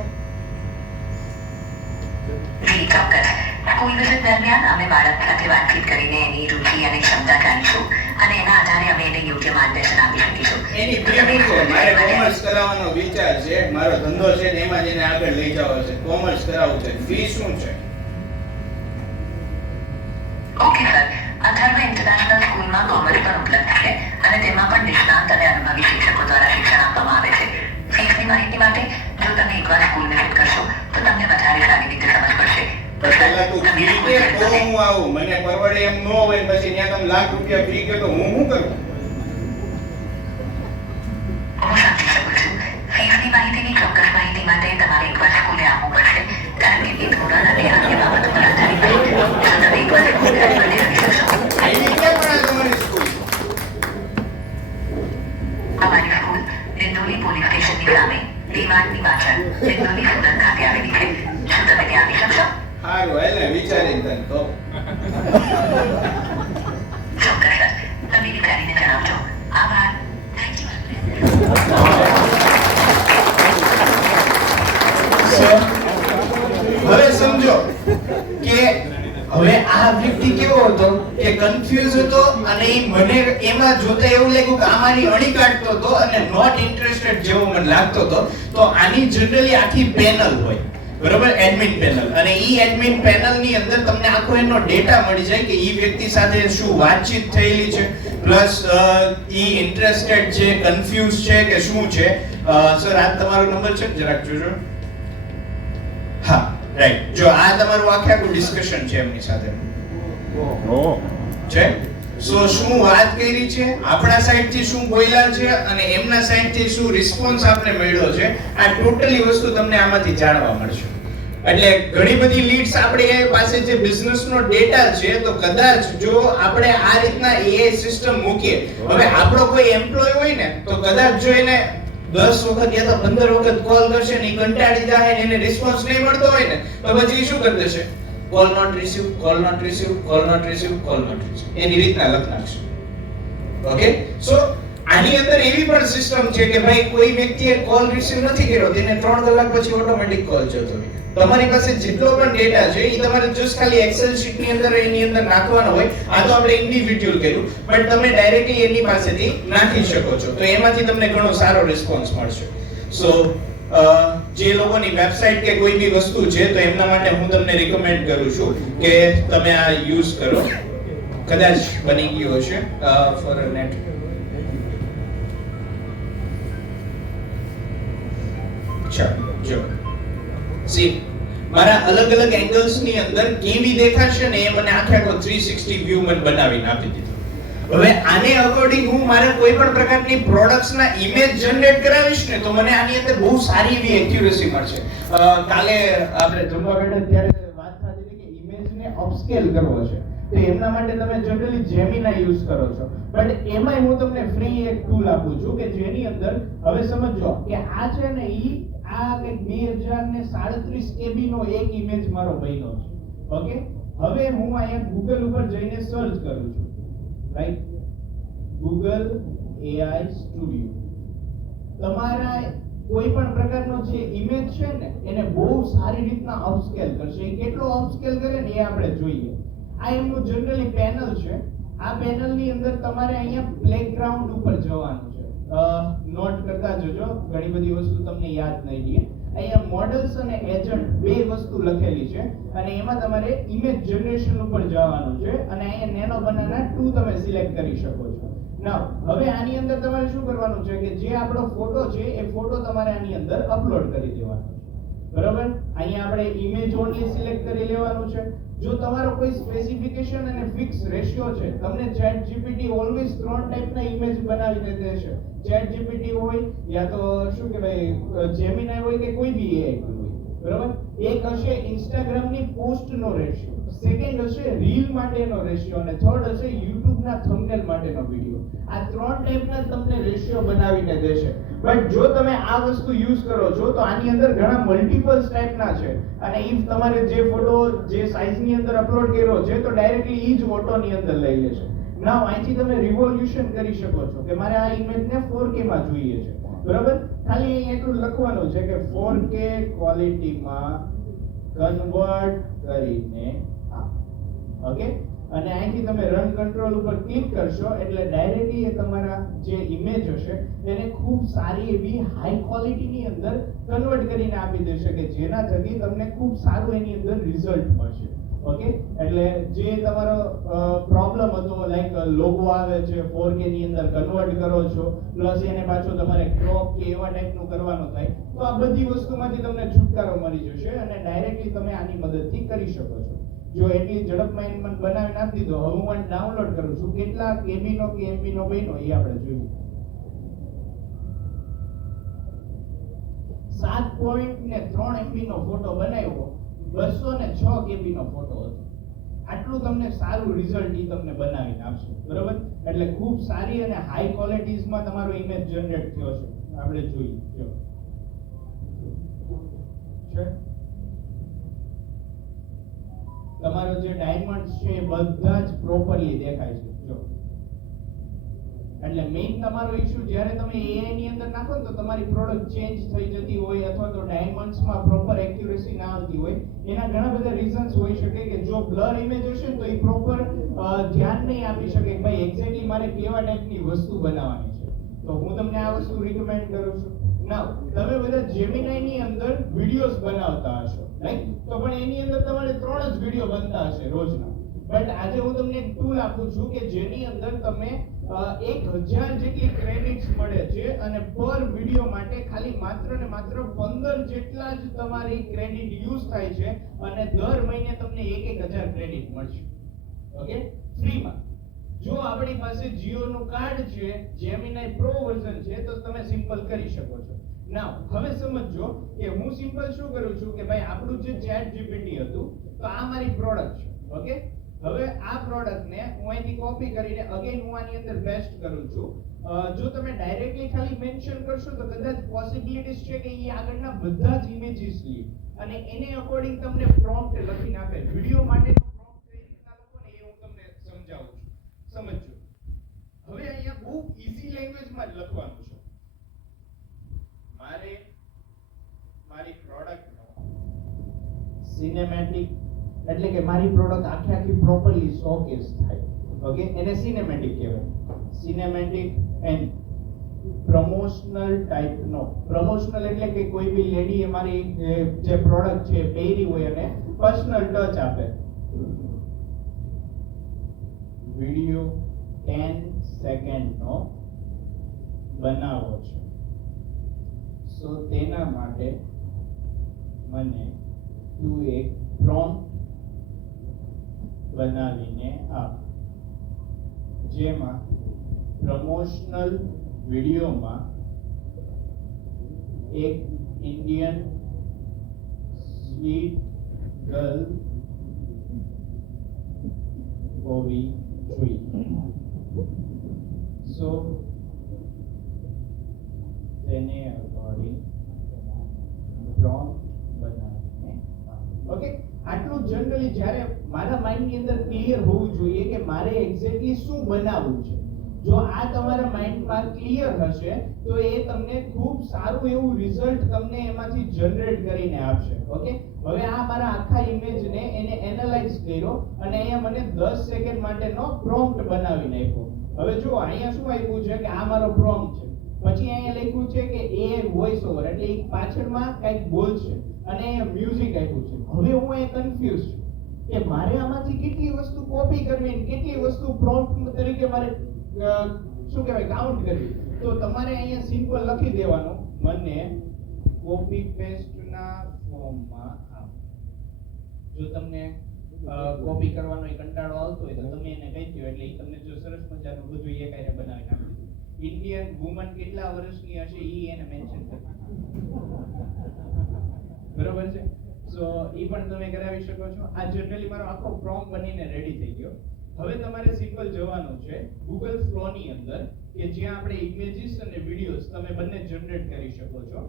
જી ચોક્કસ સ્કૂલ વિઝિટ દરમિયાન અમે બાળક સાથે વાતચીત કરીને એની રુચિ અને ક્ષમતા જાણીશું અને એના આધારે અમે એને યોગ્ય માર્ગદર્શન આપી શકીશું એની ફી પૂછો. મારે કોમર્સ કરાવવાનો વિચાર છે, મારો ધંધો છે ને એમાં જ એને આગળ લઈ જવો છે, કોમર્સ કરાવવું છે, ફી શું છે? ઓકે સર અથર્વ ઇન્ટરનેશનલ સ્કૂલમાં કોમર્સ પણ ઉપલબ્ધ છે અને તેમાં પણ નિષ્ણાંત અને અનુભવી શિક્ષકો દ્વારા શિક્ષણ આપવામાં આવે છે. ફીસની માહિતી માટે જો તમે એકવાર સ્કૂલ વિઝિટ કરશો તો તમને વધારે સારી રીતે સમજ પડશે તો પહેલા તું ફી કે તો હું આવું. મને પરવડે એમ ન હોય ને પછી ત્યાં તમે લાખ રૂપિયા ફી કે તો હું શું કરું? હું સમજી શકું છું ફીસની માહિતીની ચોક્કસ માહિતી માટે તમારે એકવાર સ્કૂલે આવવું પડશે કારણ કે એ ધોરણ અને અન્ય બાબતો પર આધારિત છે. જો તમે એકવાર સ્કૂલે આવીને કરી શકશો એની ક્યાં પણ આ તમારી સ્કૂલ? અમારી સ્કૂલ દિંડોલી પોલીસ સ્ટેશનની સામે ડીમાર્ટની પાછળ દિંડોલી સુરત ખાતે આવેલી છે શું તમે ત્યાં આવી શકશો સારું હાલ ને વિચારીને તને તો ચોક્કસ સર તમે વિચારીને જણાવજો આભાર થેન્ક યુ હવે સમજો કે હવે આ વ્યક્તિ કેવો હતો કે કન્ફ્યુઝ હતો અને ઈ મને એમાં જોતા એવું લાગ્યું કે આમાંની અણી કાઢતો હતો અને નોટ ઇન્ટરેસ્ટેડ જેવો મને લાગતો હતો. તો આની જનરલી આખી પેનલ હોય બરોબર, એડમિન પેનલ, અને ઈ એડમિન પેનલ ની અંદર તમને આખો એનો ડેટા મળી જાય કે ઈ વ્યક્તિ સાથે શું વાતચીત થયેલી છે, પ્લસ ઈ ઇન્ટરેસ્ટેડ છે, કન્ફ્યુઝ છે કે શું છે. સર આ તમારો નંબર છે જરાક જોજો. હા રાઈટ, જો આ તમારું આખું ડિસ્કશન છે એમની સાથે છે. સો શું વાત કરી છે, આપણા સાઈડ થી શું બોલ્યા છે અને એમના સાઈડ થી શું રિસ્પોન્સ આપને મળ્યો છે, આ ટોટલી વસ્તુ તમને આમાંથી જાણવા મળશે. એટલે ઘણી બધી લીડ્સ આપણે પાસે જે બિઝનેસ નો ડેટા છે તો કદાચ જો આપણે આ રીતના એઆઈ સિસ્ટમ મૂકીએ, હવે આપણો કોઈ એમ્પ્લોય હોય ને તો કદાચ જો એને 10 વખત યા તો 15 વખત કોલ કરશે ને કંટાળી જાય ને એને રિસ્પોન્સ નહીં મળતો હોય ને તો પછી શું કરી દેશે, call not receive, call not receive, call not receive, call not receive, એની રીતના લખ નાખશે. ઓકે, સો આની અંદર એવી પણ સિસ્ટમ છે કે ભાઈ કોઈ વ્યક્તિએ કોલ રિસીવ નથી કર્યો તેને 3 કલાક પછી ઓટોમેટિક કોલ જતો રહે. તમારી પાસે જેટલો પણ ડેટા છે એ તમારે જસ્ટ ખાલી એક્સેલ શીટ ની અંદર એની અંદર નાખવાનો હોય. આ તો આપણે ઇન્ડિવિડ્યુઅલ કર્યું, બટ તમે ડાયરેક્ટલી એની પાસેથી નાખી શકો છો તો એમાંથી તમને ઘણો સારો રિસ્પોન્સ મળશે. સો જે લોકોની વેબસાઇટ કે કોઈ બી વસ્તુ છે તો એમના માટે હું તમને રિકમેન્ડ કરું છું કે તમે આ યુઝ કરો. કદાચ બની ગયો હશે ફોર નેટ. ચાલો જો સી મારા અલગ અલગ એંગલ્સ ની અંદર કેવી દેખાશે ને એ મને આખો 360 વ્યૂ મને બનાવીને આપી દીધો. હવે આને અકોર્ડિંગ હું મારે કોઈ પણ પ્રકારની પ્રોડક્ટ્સ ના ઇમેજ જનરેટ કરાવીશ ને તો મને આની અંદર બહુ સારી એવી એક્યુરેસી મળશે. કાલે આપણે જમવા બેઠા ત્યારે વાત થતી હતી કે ઇમેજને અપસ્કેલ કરવો છે તો એમના માટે તમે જનરલી જેમિના યુઝ કરો છો, બટ એમાંય હું તમને ફ્રી એક ટૂલ આપું છું કે જેની અંદર હવે સમજો કે આ છે ને ઈ આ કે 2037 KB નો એક ઇમેજ મારો બન્યો છે. ઓકે, હવે હું અહીંયા Google ઉપર જઈને સર્ચ કરું છું, રાઈટ, Google AI Studio. તમારા કોઈ પણ પ્રકારનો જે ઇમેજ છે ને એને બહુ સારી રીતના અપસ્કેલ કરશે. એ કેટલો અપસ્કેલ કરે ને એ આપણે જોઈએ. આ એમનું જનરલી પેનલ છે. આ પેનલ ની અંદર તમારે અહીંયા પ્લેગ્રાઉન્ડ ઉપર જવાનું છે. નોટ કરતા જજો, ઘણી બધી વસ્તુ તમને યાદ નહીં રહે. અહીંયા મોડલ્સ અને એજન્ટ બે વસ્તુ લખેલી છે અને એમાં તમારે ઇમેજ જનરેશન ઉપર જવાનું છે અને અહીંયા નેનો બનાના 2 તમે સિલેક્ટ કરી શકો છો. નાઉ હવે આની અંદર તમારે શું કરવાનું છે કે જે આપણો ફોટો છે એ ફોટો તમારે આની અંદર અપલોડ કરી દેવાનો છે. બરાબર, અહીંયા આપણે ઇમેજ ઓનલી સિલેક્ટ કરી લેવાનું છે. જો તમારો કોઈ સ્પેસિફિકેશન અને ફિક્સ રેશિયો છે, તમને ચેટ જીપીટી ઓલવેઝ 3 ટાઈપના ઇમેજ બનાવીને દેશે. ચેટ જીપીટી હોય યા તો શું કહેવાય જેમિનાઈ હોય કે કોઈ બી એઆઈ હોય, બરાબર? એક હશે ઇન્સ્ટાગ્રામની પોસ્ટનો રેશિયો, સેકન્ડ હશે રીલ માટેનો રેશિયો અને થર્ડ હશે યુટ્યુબના થંબનેલ માટેનો વિડિયો. આ 3 ટાઈપના તમને રેશિયો બનાવીને દેશે. બટ જો તમે આ વસ્તુ યુઝ કરો છો તો આની અંદર ઘણા મલ્ટિપલ્સ ટાઈપના છે અને ઇફ તમારે જે ફોટો જે સાઈઝની અંદર અપલોડ કર્યો છે તો ડાયરેક્ટલી ઈ જ ફોટોની અંદર લઈ લેશે. નાઉ અહીંથી તમે રિવોલ્યુશન કરી શકો છો કે મારે આ ઇમેજને 4K માં જોઈએ છે, બરાબર? ખાલી અહીં એટલું લખવાનું છે કે 4K ક્વોલિટીમાં કન્વર્ટ કરીને ઓકે, અને અહીંથી તમે રન કંટ્રોલ ઉપર ક્લિક કરશો એટલે ડાયરેક્ટલી એ તમારા જે ઇમેજ હશે એને ખૂબ સારી એવી હાઈ ક્વોલિટીની અંદર કન્વર્ટ કરીને આપી દેશે કે જેના થકી તમને ખૂબ સારું એની અંદર રિઝલ્ટ મળશે. ઓકે, એટલે જે તમારો પ્રોબ્લેમ હતો લાઈક લોગો આવે છે 4K ની અંદર કન્વર્ટ કરો છો પ્લસ એને પાછો તમારે ક્રોપ કે એવા ટાઈપનું કરવાનું થાય તો આ બધી વસ્તુમાંથી તમને છુટકારો મળી જશે અને ડાયરેક્ટલી તમે આની મદદથી કરી શકો છો. જો એટલી ઝડપમાં એને મને બનાવી નાખી દીધો, હવે હું ડાઉનલોડ કરું છું. કેટલા કેબી નો કે એમબી નો બન્યો એ આપણે જોઈએ. 7.3 MB નો ફોટો બનાવ્યો, 206 KB નો ફોટો હતો. આટલું તમને સારું રિઝલ્ટ ઈ તમને બનાવીને આપશે, બરાબર? એટલે ખૂબ સારી અને હાઈ ક્વોલિટીઝમાં તમારો ઇમેજ જનરેટ થયો છે. આપણે જોઈએ જો છે તમારો જે ડાયમંડ્સ છે એ બધા જ પ્રોપરલી દેખાય છે. જો એટલે મેઇન તમારો ઇશ્યુ જ્યારે તમે AI ની અંદર નાખો ને તો તમારી પ્રોડક્ટ ચેન્જ થઈ જતી હોય અથવા તો ડાયમંડ્સમાં પ્રોપર એક્યુરેસી ના આવતી હોય, એના ઘણા બધા રીઝન્સ હોઈ શકે કે જો બ્લર ઇમેજ હશે તો એ પ્રોપર ધ્યાન નહીં આપી શકે કે ભાઈ એક્ઝેક્ટલી મારે કેવા ટાઈપની વસ્તુ બનાવવાની છે. તો હું તમને આ વસ્તુ રિકમેન્ડ કરું છું. નાઉ તમે બધા જેમિનાઈ ની અંદર વિડિયોઝ બનાવતા હશો, રાઈટ? તો પણ એની અંદર તમારે 3 જ વિડિયો બનતા હશે રોજના. બટ આજે હું તમને એક ટૂલ આપું છું કે જેની અંદર તમે 1000 જેટલી ક્રેડિટ્સ મળે છે અને પર વિડિયો માટે ખાલી માત્ર ને માત્ર 15 જેટલા જ તમારી ક્રેડિટ યુઝ થાય છે અને દર મહિને તમને 1000 ક્રેડિટ મળશે. ઓકે, ફ્રીમાં. જો આપણી પાસે જીઓ નું કાર્ડ છે, જેમિનાઈ પ્રો વર્ઝન છે તો તમે સિમ્પલ કરી શકો છો. નાઉ હવે સમજો કે હું સિમ્પલ શું કરું છું કે ભાઈ આપણું જે ચેટ જીપીટી હતું તો આ મારી પ્રોડક્ટ છે. ઓકે, હવે આ પ્રોડક્ટને હું અહીંથી કોપી કરીને અગેન હું આની અંદર પેસ્ટ કરું છું. જો તમે ડાયરેક્ટલી ખાલી મેન્શન કરશો તો કદાચ પોસિબિલિટીઝ છે કે એ આગળના બધા જ ઇમેજીસ લે અને એને અકોર્ડિંગ તમને પ્રોમ્પ્ટ લખીને આપે. વિડિયો માટેનો પ્રોમ્પ્ટ કઈ રીતના લખો ને એ હું તમને સમજાવું છું. સમજજો. હવે અહીંયા બહુ ઈઝી લેંગ્વેજમાં જ લખવાનું છે. મારે મારી પ્રોડક્ટનો સિનેમેટિક એટલે કે મારી પ્રોડક્ટ આખી પ્રોપરલી શોકેસ થાય. ઓકે, એને સિનેમેટિક કહેવાય. સિનેમેટિક એન્ડ પ્રમોશનલ ટાઈપનો. પ્રમોશનલ એટલે કે કોઈ બી લેડી એ મારી જે પ્રોડક્ટ છે પહેરી હોય અને પર્સનલ ટચ આપે. વિડિયો 10 સેકન્ડનો બનાવો છે, સો તેના માટે મને તું એક પ્રોમ્પ્ટ બનાવીને આપ જેમાં પ્રમોશનલ વિડિયોમાં એક ઇન્ડિયન સ્વીટ ગર્લ હોવી જોઈએ. સો તેને અકોર્ડિંગ પ્રોમ્પ્ટ બનાવીને. ઓકે, આટલું જનરલી જ્યારે મારા માઇન્ડની અંદર ક્લિયર હોવું જોઈએ કે મારે એક્ઝેક્ટલી શું બનાવવું છે. જો આ તમારા માઇન્ડમાં ક્લિયર હશે તો એ તમને ખૂબ સારું એવું રિઝલ્ટ તમને એમાંથી જનરેટ કરીને આપશે. ઓકે, હવે આ મારા આખા ઇમેજને એને એનાલાઇઝ કર્યો અને અહીંયા મને 10 સેકન્ડ માટેનો પ્રોમ્પ્ટ બનાવીને આપ્યો. હવે જો અહીંયા શું આપ્યું છે કે આ મારો પ્રોમ્પ્ટ છે, પછી અહીંયા લખ્યું છે કે AI વોઇસ ઓવર એટલે એક પાછળમાં કંઈક બોલશે અને અહીંયા મ્યુઝિક આપ્યું છે. હવે હું અહીંયા કન્ફ્યુઝ છું કે મારે આમાંથી કેટલી વસ્તુ કોપી કરવી અને કેટલી વસ્તુ પ્રોમ્પ્ટ તરીકે મારે શું કહેવાય કાઉન્ટ કરવી. તો તમારે અહીંયા સિમ્પલ લખી દેવાનું, મને કોપી પેસ્ટ ના ફોર્મમાં આપો. જો તમને કોપી કરવાનો એ કંટાળો આવતો હોય તો તમે એને કહી દો એટલે એ તમને જો સરસ મજાનું બધું એ કાંઈ બનાવી નાખે. ઇન્ડિયન વુમન કેટલા વર્ષની હશે ઈ એને મેન્શન કરો. બરોબર છે? સો ઈ પણ તમે કરાવી શકો છો. આ જનરલી મારો આખો પ્રોમ્પ્ટ બનીને રેડી થઈ ગયો. હવે તમારે સિમ્પલ જવાનું છે Google Flow ની અંદર કે જ્યાં આપણે ઇમેજીસ અને વિડિયોઝ તમે બંને જનરેટ કરી શકો છો.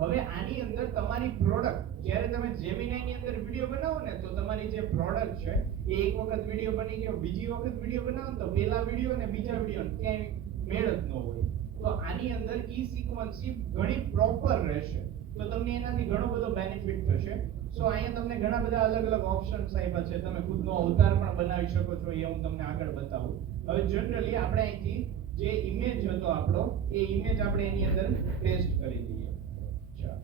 હવે આની અંદર તમારી પ્રોડક્ટ જ્યારે તમે Gemini ની અંદર વિડિયો બનાવો ને તો તમારી જે પ્રોડક્ટ છે એ એક વખત વિડિયો બની ગયો, બીજી વખત વિડિયો બનાવો ને તો પહેલા વિડિયો અને બીજા વિડિયો ક્યાંય મેળ જ ન હોય. તો આની અંદર ઈ સિક્વન્સી ઘણી પ્રોપર રહેશે તો તમને એનાથી ઘણો બધો બેનિફિટ થશે. સો અહીંયા તમને ઘણા બધા અલગ અલગ ઓપ્શન્સ આપ્યા છે. તમે ખુદનો અવતાર પણ બનાવી શકો છો, એ હું તમને આગળ બતાવું. હવે જનરલી આપણે અહીંથી જે ઇમેજ હતો આપણો એ ઇમેજ આપણે એની અંદર પેસ્ટ કરી દઈએ. ચાલો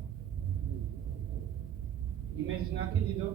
ઇમેજ નાખી દીધો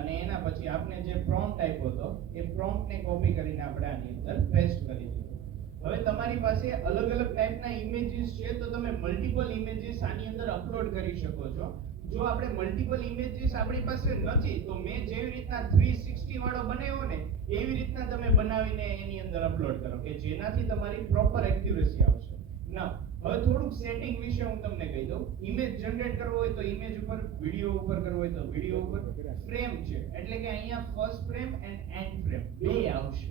અને એના પછી આપણે જે પ્રોમ્પ્ટ આપ્યો હતો એ પ્રોમ્પ્ટને કોપી કરીને આપણે આની અંદર પેસ્ટ કરી દીધો. હવે તમારી પાસે અલગ અલગ ટાઈપના ઇમેજીસ છે તો તમે મલ્ટિપલ ઇમેજીસ આની અંદર અપલોડ કરી શકો છો. જો આપણે મલ્ટિપલ ઇમેજીસ આપણી પાસે નથી તો મેં જેવી રીતના 360 વાળો બનાવ્યો ને એવી રીતના તમે બનાવીને એની અંદર અપલોડ કરો કે જેનાથી તમારી પ્રોપર એક્યુરેસી આવશે. ના હવે થોડુંક સેટિંગ વિશે હું તમને કહી દઉં. ઇમેજ જનરેટ કરવો હોય તો ઇમેજ ઉપર, વિડિયો ઉપર કરવો હોય તો વિડિયો ઉપર. ફ્રેમ છે એટલે કે અહીંયા first frame and and frame બે આવશે.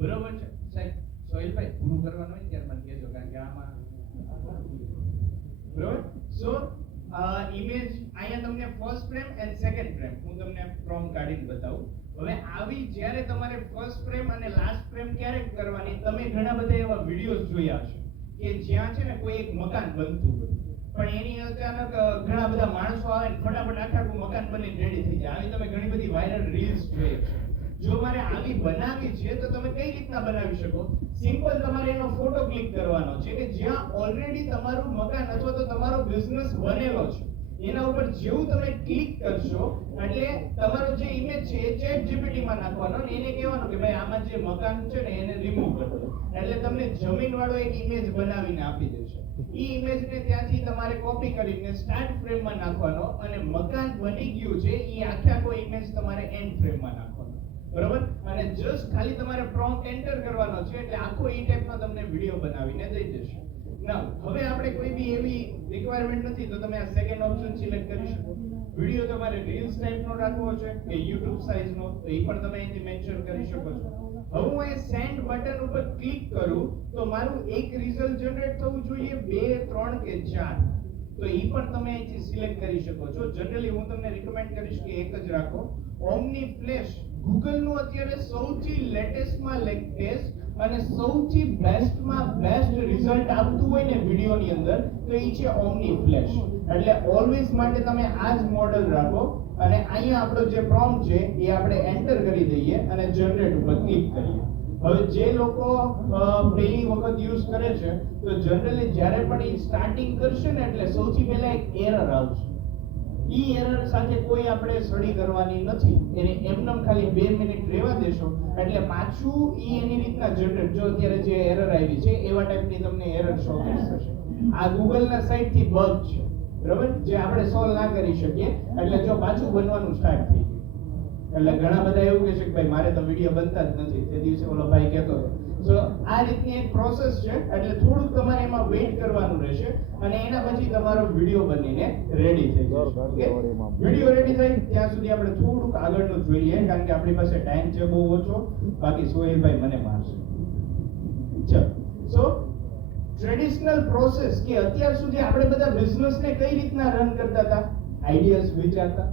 બરોબર છે સાહેબ? સોહિલભાઈ પૂરું કરવાનું હોય ને ત્યારે મને કહેજો કારણ કે આમાં બરોબર. સો ઇમેજ અહીંયા તમને first frame and second frame હું તમને ફ્રોમ કાઢીને બતાવું. હવે આવી જ્યારે તમારે ફર્સ્ટ ફ્રેમ અને લાસ્ટ ફ્રેમ ક્યારે કરવાની, તમે ઘણા બધા એવા વિડિયોઝ જોયા હશે કે જ્યાં છે ને કોઈ એક મકાન બનતું હોય પણ એની અચાનક ઘણા બધા માણસો આવે ને ફટાફટ આખું મકાન બનીને રેડી થઈ જાય. આવી તમે ઘણી બધી વાયરલ રીલ્સ જોઈ છે. જો મારે આવી બનાવી છે તો તમે કઈ રીતના બનાવી શકો? સિમ્પલ તમારે એનો ફોટો ક્લિક કરવાનો છે કે જ્યાં ઓલરેડી તમારું મકાન અથવા તો તમારો બિઝનેસ બનેલો છે એના ઉપર જેવું તમે ક્લિક કરશો એટલે તમારો જે ઇમેજ છે એ ChatGPT માં નાખવાનો અને એને કહેવાનું કે ભાઈ આમાં જે મકાન છે ને એને રિમૂવ કરી દો એટલે તમને જમીન વાળો એક ઇમેજ બનાવીને આપી દેશે. ઈ ઇમેજને ત્યાંથી તમારે કોપી કરીને સ્ટાર્ટ ફ્રેમમાં નાખવાનો અને મકાન બની ગયું છે ઈ આખો ઇમેજ તમારે એન્ડ ફ્રેમમાં નાખવાનો. બરોબર? અને જસ્ટ ખાલી તમારે પ્રોમ્પ્ટ એન્ટર કરવાનો છે એટલે આખો ઈ ટાઈપનો તમને વિડિયો બનાવીને દઈ દેશે. ના હવે આપણે કોઈ બી એવી રિક્વાયરમેન્ટ નથી તો તમે આ સેકન્ડ ઓપ્શન સિલેક્ટ કરી શકો. વિડિયો તમારે રીલ્સ ટાઈપનો રાખવો છે કે YouTube સાઈઝનો તો એ પણ તમે અહીંથી મેન્શન કરી શકો છો. હવે હું અહીં સેન્ડ બટન ઉપર ક્લિક કરું તો મારું એક રિઝલ્ટ જનરેટ થવું જોઈએ, 2, 3 કે 4 તો એ પણ તમે અહીંથી સિલેક્ટ કરી શકો છો. જનરલી હું તમને રિકમેન્ડ કરીશ કે એક જ રાખો. ઓમની ફ્લેશ Google નું અત્યારે સૌથી લેટેસ્ટમાં લેટેસ્ટ અને સૌથી બેસ્ટમાં બેસ્ટ રિઝલ્ટ આપતું હોય ને વિડિયોની અંદર તો એ છે ઓમની ફ્લેશ. એટલે ઓલવેઝ માટે તમે આ જ મોડલ રાખો અને અહીંયા આપણો જે પ્રોમ્પ્ટ છે એ આપણે એન્ટર કરી દઈએ અને જનરેટ ઉપર ક્લિક કરીએ. હવે જે લોકો પહેલી વખત યુઝ કરે છે તો જનરલી જ્યારે પણ એ સ્ટાર્ટિંગ કરશે ને એટલે સૌથી પહેલા એક એરર આવશે. ઈ એરર સાથે કોઈ આપણે સ્ટડી કરવાની નથી. એને એમનેમ ખાલી 2 મિનિટ રહેવા દેશો એટલે પાછું ઈ એની રીતના જનરેટ. જો અત્યારે જે એરર આવી છે એવા ટાઈપની તમને એરર શો થશે. આ Google ના સાઈડ થી બગ છે. બરાબર? જે આપણે સોલ્વ ના કરી શકીએ એટલે જો પાછું બનવાનું સ્ટાર્ટ થઈ ગયું. એટલે ઘણા બધા એવું કહે છે કે ભાઈ મારે તો વિડિયો બનતા જ નથી. તે દિવસે ઓલો ભાઈ કહેતો હતો. સો આ રીતની એક પ્રોસેસ છે એટલે થોડુંક તમારે એમાં વેઇટ કરવાનું રહેશે અને એના પછી તમારો વિડિયો બનીને રેડી થઈ જશે. ઓકે? વિડિયો રેડી થાય ત્યાં સુધી આપણે થોડુંક આગળનું જોઈએ કારણ કે આપણી પાસે ટાઈમ છે બહુ ઓછો. બાકી સોહેલભાઈ મને મારશે. ચલો સો ટ્રેડિશનલ પ્રોસેસ કે અત્યાર સુધી આપણે બધા બિઝનેસને કઈ રીતના રન કરતા હતા? આઈડિયાઝ વિચારતા,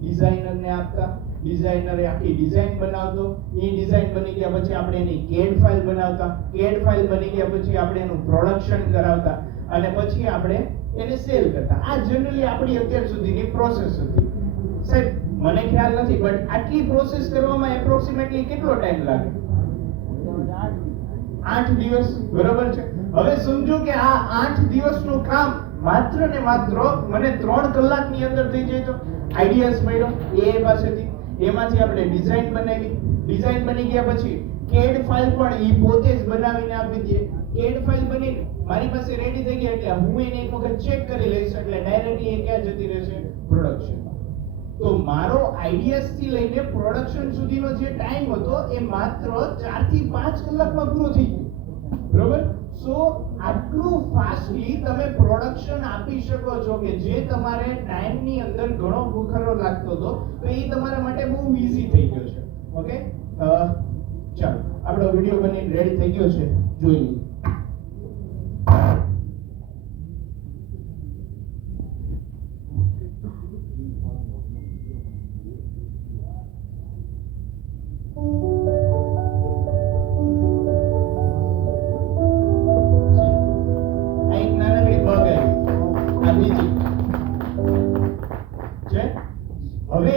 ડિઝાઇનરને આપતા, ડિઝાઇનરે આખી ડિઝાઇન બનાવતો, એ ડિઝાઇન બની ગયા પછી આપણે એની CAD ફાઇલ બનાવતા, CAD ફાઇલ બની ગયા પછી આપણે એનું પ્રોડક્શન કરાવતા અને પછી આપણે એને સેલ કરતા. આ જનરલી આપણી અત્યાર સુધીની પ્રોસેસ હતી. સાહેબ મને ખ્યાલ નથી બટ આટલી પ્રોસેસ કરવામાં એપ્રોક્સિમેટલી કેટલો ટાઈમ લાગે? 8 દિવસ. બરોબર છે? હવે સમજો કે આ 8 દિવસનું કામ માત્ર ને માત્ર મને 3 કલાકની અંદર થઈ જાય તો આઈડિયાઝ મળ્યો એ પાસેથી, એમાંથી આપણે ડિઝાઇન બનાવી, ડિઝાઇન બની ગયા પછી CAD ફાઇલ પણ ઈ પોતે જ બનાવીને આપી દે. CAD ફાઇલ બની મારી પાસે રેડી થઈ ગઈ એટલે હું એને એક વખત ચેક કરી લઈશ એટલે ડાયરેક્ટલી એ ક્યાં જતી રહેશે? પ્રોડક્શન. તો મારો આઈડિયાસ થી લઈને પ્રોડક્શન સુધીનો જે ટાઈમ હતો એ માત્ર 4 થી 5 કલાકમાં પૂરો થઈ ગયો. બરોબર? સો આટલું ફાસ્ટલી તમે પ્રોડક્શન આપી શકો છો કે જે તમારે ટાઈમની અંદર ઘણો ભૂખરો લાગતો હતો તો એ તમારા માટે બહુ ઈઝી થઈ ગયો છે. ઓકે, ચાલો આપણો વિડિયો બનીને રેડી થઈ ગયો છે, જોઈ લઈએ. આ એક નાનકડી બગ આવી, આ બીજી છે. હવે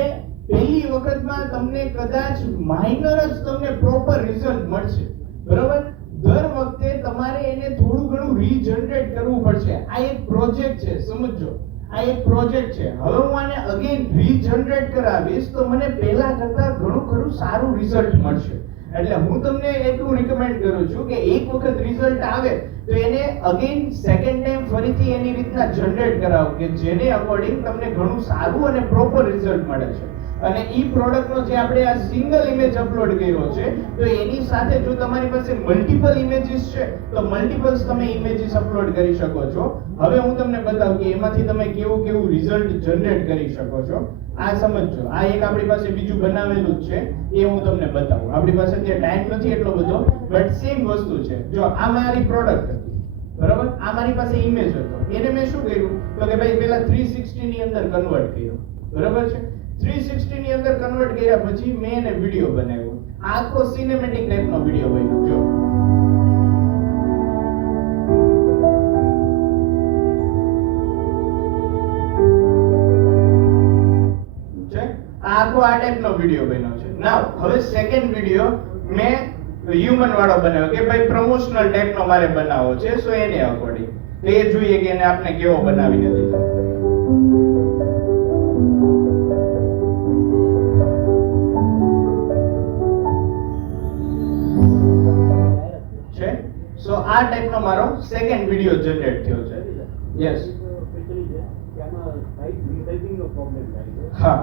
પહેલી વખતમાં તમને કદાચ માઇનર જ તમને પ્રોપર રિઝલ્ટ મળશે. બરોબર? દર વખતે તમારે એને થોડું ઘણું રીજનરેટ કરવું પડશે. આ એક પ્રોજેક્ટ છે, સમજો. આ એક પ્રોજેક્ટ છે. હવે હું આને અગેન રીજનરેટ કરાવીશ તો મને પહેલા કરતા ઘણું ખરું સારું રિઝલ્ટ મળશે. એટલે હું તમને એટલું રિકમેન્ડ કરું છું કે એક વખત રિઝલ્ટ આવે તો એને અગેન સેકન્ડ ટાઈમ ફરીથી એની રીતના જનરેટ કરાવો કે જેને અકોર્ડિંગ તમને ઘણું સારું અને પ્રોપર રિઝલ્ટ મળે છે. અને ઈ પ્રોડક્ટનો જે આપણે આ સિંગલ ઇમેજ અપલોડ કર્યો છે તો એની સાથે જો તમારી પાસે મલ્ટિપલ ઇમેજીસ છે તો મલ્ટિપલ્સ તમે ઇમેજીસ અપલોડ કરી શકો છો. હવે હું તમને બતાવું કે એમાંથી તમે કેવું કેવું રિઝલ્ટ જનરેટ કરી શકો છો. આ સમજજો. આ એક આપણી પાસે બીજું બનાવેલું જ છે, એ હું તમને બતાવું. આપણી પાસે જે ટાઈમ નથી એટલો બધો, બટ સેમ વસ્તુ છે. જો આ મારી પ્રોડક્ટ હતી, બરાબર? આ મારી પાસે ઇમેજ હતો. એને મેં શું કર્યું તો કે ભાઈ પહેલા 360 ની અંદર કન્વર્ટ કર્યો. બરાબર છે? 360 ની અંદર કન્વર્ટ કર્યા પછી મેં એને વિડિયો બનાવ્યો. આખો સિનેમેટિક ટાઈપનો વિડિયો બન્યો. જો આખો આ ટાઈપનો વિડિયો બન્યો છે. નાઉ હવે સેકન્ડ વિડિયો મેં હ્યુમન વાળો બનાવ્યો કે ભાઈ પ્રમોશનલ ટાઈપનો મારે બનાવવો છે. સો એને અકોર્ડિંગ એ જોઈએ કે એને આપણે કેવો બનાવીને દીધો છે. સો આ ટાઈપનો મારો સેકન્ડ વિડિયો જનરેટ થયો છે. યસ, હા,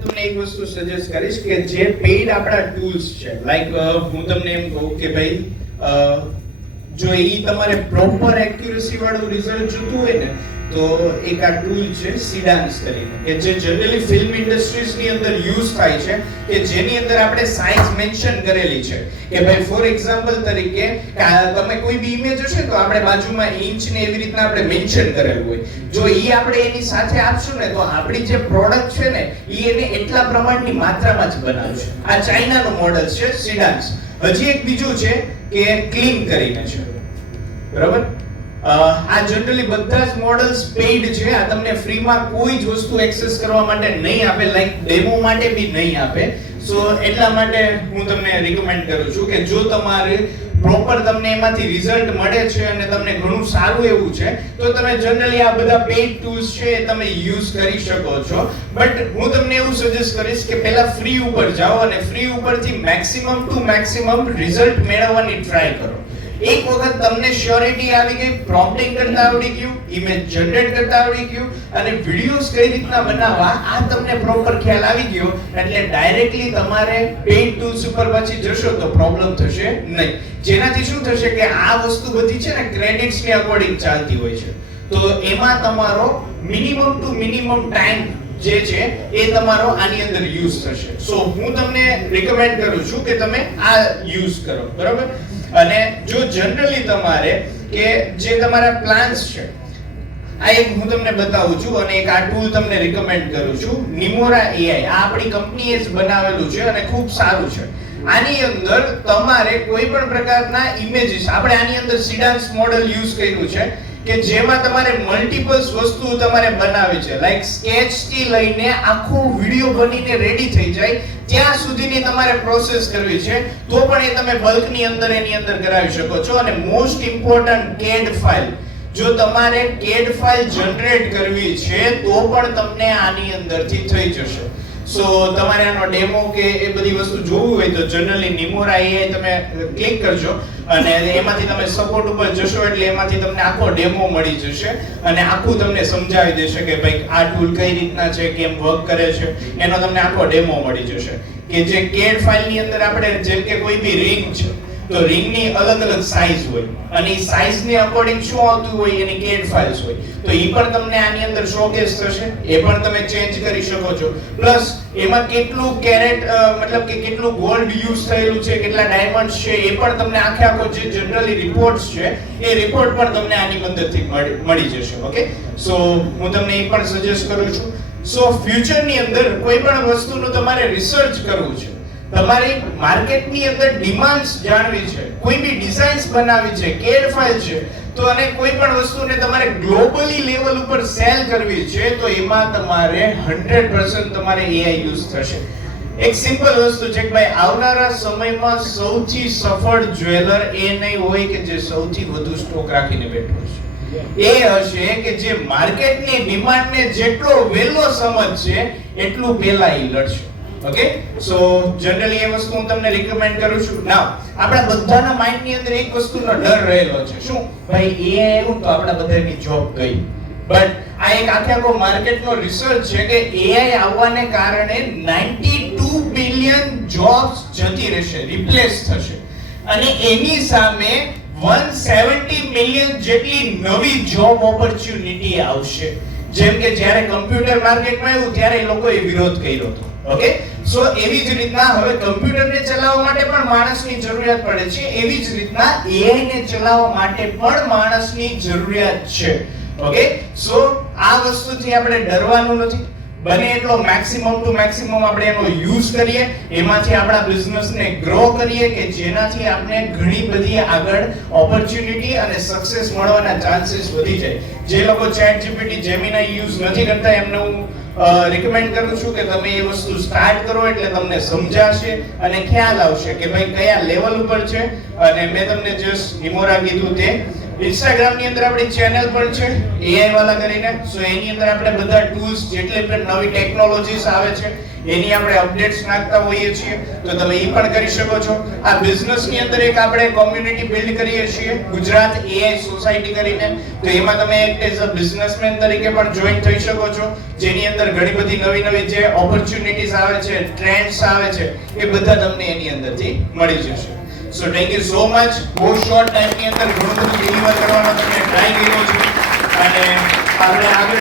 તમને એક વસ્તુ સજેસ્ટ કરીશ કે જે પેઇડ આપણા ટૂલ્સ છે, લાઈક હું તમને એમ કહું કે ભાઈ જો ઈ તમારે પ્રોપર એક્યુરેસી વાળું રિઝલ્ટ જોતું હોય ને તો એક આ ટૂલ છે સીડાન્સ કરીને, કે જે જનરલી ફિલ્મ ઇન્ડસ્ટ્રીઝ ની અંદર યુઝ થાય છે, કે જેની અંદર આપણે સાઇઝ મેન્શન કરેલી છે કે ભાઈ ફોર એક્ઝામ્પલ તરીકે તમે કોઈ બી ઇમેજ હશે તો આપણે બાજુમાં ઇંચ ને એવી રીતના આપણે મેન્શન કરેલું હોય. જો ઈ આપણે એની સાથે આપશું ને તો આપણી જે પ્રોડક્ટ છે ને ઈ એને એટલા પ્રમાણની માત્રામાં જ બનાવશે. આ ચાઇનાનું મોડલ છે સીડાન્સ. હજી એક બીજું છે કે ક્લીન કરીને છે. બરાબર? આ જનરલી બધા જ મોડલ્સ પેઇડ છે. આ તમને ફ્રીમાં કોઈ જ વસ્તુ એક્સેસ કરવા માટે નહીં આપે, લાઈક ડેમો માટે બી નહીં આપે. સો એટલા માટે હું તમને રિકમેન્ડ કરું છું કે જો તમારે પ્રોપર તમને એમાંથી રિઝલ્ટ મળે છે અને તમને ઘણું સારું એવું છે તો તમે જનરલી આ બધા પેઇડ ટૂલ્સ છે એ તમે યુઝ કરી શકો છો. બટ હું તમને એવું સજેસ્ટ કરીશ કે પહેલા ફ્રી ઉપર જાઓ અને ફ્રી ઉપરથી મેક્સિમમ ટુ મેક્સિમમ રિઝલ્ટ મેળવવાની ટ્રાય કરો. એક વખત તમને શ્યોરિટી આવી ગઈ, પ્રોમ્પ્ટિંગ કરતા આવડી ગયું, ઇમેજ જનરેટ કરતા આવડી ગયું અને વિડિયોઝ કઈ રીતના બનાવવા આ તમને પ્રોપર ખ્યાલ આવી ગયો એટલે ડાયરેક્ટલી તમારે પેઇડ ટૂલ્સ ઉપર પછી જશો તો પ્રોબ્લેમ થશે નહીં. જેનાથી શું થશે કે આ વસ્તુ બધી છે ને ક્રેડિટ્સ ની અકોર્ડિંગ ચાલતી હોય છે, તો એમાં તમારો મિનિમમ ટુ મિનિમમ ટાઈમ જે છે એ તમારો આની અંદર યુઝ થશે. સો હું તમને રિકમેન્ડ કરું છું કે તમે આ યુઝ કરો. બરાબર? અને જો જનરલી તમારે કે જે તમારા પ્લાન્સ છે આ એક હું તમને બતાવું છું અને એક આ ટૂલ તમને રિકમેન્ડ કરું છું, નિમોરા AI. આ આપણી કંપનીએ જ બનાવેલું છે અને ખૂબ સારું છે. આની અંદર તમારે કોઈ પણ પ્રકારના ઇમેજીસ, આપણે આની અંદર સીડાન્સ મોડલ યુઝ કર્યું છે કે જેમાં તમારે મલ્ટિપલ્સ વસ્તુ તમારે બનાવી છે, લાઈક સ્કેચ થી લઈને આખો વિડિયો બનીને રેડી થઈ જાય ત્યાં સુધીની તમારે પ્રોસેસ કરવી છે તો પણ એ તમે બલ્ક ની અંદર એની અંદર કરાવી શકો છો. અને મોસ્ટ ઇમ્પોર્ટન્ટ CAD ફાઇલ, જો તમારે CAD ફાઇલ જનરેટ કરવી છે તો પણ તમને આની અંદરથી થઈ જશે. સો તમારે આનો ડેમો કે એ બધી વસ્તુ જોવું હોય તો જનરલી નિમોરા AI તમે ક્લિક કરજો અને એમાંથી તમે સપોર્ટ ઉપર જશો એટલે એમાંથી તમને આખો ડેમો મળી જશે અને આખું તમને સમજાવી દેશે કે ભાઈ આ ટૂલ કઈ રીતના છે, કેમ વર્ક કરે છે, એનો તમને આખો ડેમો મળી જશે. કે જે CAD ફાઇલની અંદર આપણે જેમ કે કોઈ બી રિંગ છે તો રિંગની અલગ અલગ સાઇઝ હોય અને એ સાઇઝની અકોર્ડિંગ શું આવતું હોય એની CAD ફાઇલ્સ હોય તો એ પણ તમને આની અંદર શોકેસ થશે, એ પણ તમે ચેન્જ કરી શકો છો. પ્લસ એમાં કેટલું કેરેટ મતલબ કે કેટલું ગોલ્ડ યુઝ થયેલું છે, કેટલા ડાયમંડ્સ છે, એ પણ તમને આખો જે જનરલી રિપોર્ટ્સ છે એ રિપોર્ટ પણ તમને આની મદદથી મળી જશે. ઓકે, સો હું તમને એ પણ સજેસ્ટ કરું છું. સો ફ્યુચરની અંદર કોઈ પણ વસ્તુનું તમારે રિસર્ચ કરવું છે, તમારી માર્કેટની અંદર ડિમાન્ડ્સ જાણવી છે, કોઈ બી ડિઝાઇન્સ બનાવવી છે, CAD ફાઇલ છે તો અને કોઈ પણ વસ્તુને તમારે ગ્લોબલી લેવલ ઉપર સેલ કરવી છે તો એમાં તમારે 100% તમારે AI યુઝ થશે. એક સિમ્પલ વસ્તુ છે કે ભાઈ આવનારા સમયમાં સૌથી સફળ જ્વેલર એ નહીં હોય કે જે સૌથી વધુ સ્ટોક રાખીને બેઠો છે, એ હશે કે જે માર્કેટની ડિમાન્ડને જેટલો વહેલો સમજશે એટલું પહેલા એ લડશે. ઓકે, સો જનરલી એ વસ્તુ હું તમને રિકમેન્ડ કરું છું. નાઉ આપણા બધાના માઇન્ડ ની અંદર એક વસ્તુનો ડર રહેલો છે, શું ભાઈ એ આવ્યું તો આપણા બધાની જોબ ગઈ. બટ આ એક આખો માર્કેટનો રિસર્ચ છે કે AI આવવાને કારણે 92 બિલિયન જોબ્સ જતી રહેશે, રિપ્લેસ થશે અને એની સામે 170 મિલિયન જેટલી નવી જોબ ઓપોર્ચ્યુનિટી આવશે. જેમ કે જ્યારે કમ્પ્યુટર માર્કેટમાં આવ્યું ત્યારે લોકોએ વિરોધ કર્યો હતો. ઓકે, સો એવી જ રીતના હવે કમ્પ્યુટરને ચલાવવા માટે પણ માણસની જરૂરિયાત પડે છે, એવી જ રીતના AI ને ચલાવવા માટે પણ માણસની જરૂરિયાત છે. ઓકે, સો આ વસ્તુથી આપણે ડરવાનું નથી, બને એટલો મેક્સિમમ ટુ મેક્સિમમ આપણે એનો યુઝ કરીએ, એમાંથી આપણા બિઝનેસને ગ્રો કરીએ કે જેનાથી આપણે ઘણી બધી આગળ ઓપોર્ચ્યુનિટી અને સક્સેસ મળવાના ચાન્સીસ વધી જાય. જે લોકો ChatGPT Gemini યુઝ નથી કરતા એમને હું રિકમેન્ડ કરું છું કે તમે એ વસ્તુ સ્ટાર્ટ કરો એટલે તમને સમજાશે અને ખ્યાલ આવશે કે ભાઈ કયા લેવલ ઉપર છે. અને મેં તમને જસ્ટ નિમોરા કીધું તે Instagram ની અંદર આપણી ચેનલ પણ છે AI વાલા કરીને, સો એની અંદર આપણે બધા ટૂલ્સ જેટલી પણ નવી ટેકનોલોજીસ આવે છે એની આપણે અપડેટ્સ નાખતા હોઈએ છીએ તો તમે એ પણ કરી શકો છો. આ બિઝનેસ ની અંદર એક આપણે કોમ્યુનિટી બિલ્ડ કરીએ છીએ ગુજરાત AI સોસાયટી કરીને, તો એમાં તમે એક એઝ અ બિઝનેસમેન તરીકે પણ જોઈન થઈ શકો છો, જેની અંદર ઘણી બધી નવી જે ઓપોર્ચ્યુનિટીઝ આવે છે, ટ્રેન્ડ્સ આવે છે એ બધા તમને એની અંદરથી મળી જશે. So thank you so much. બહુ શોર્ટ ટાઈમની અંદર ઘણું બધું ડિલિવર કરવાનો તમે ટ્રાય કર્યો છે અને આપણે આગળ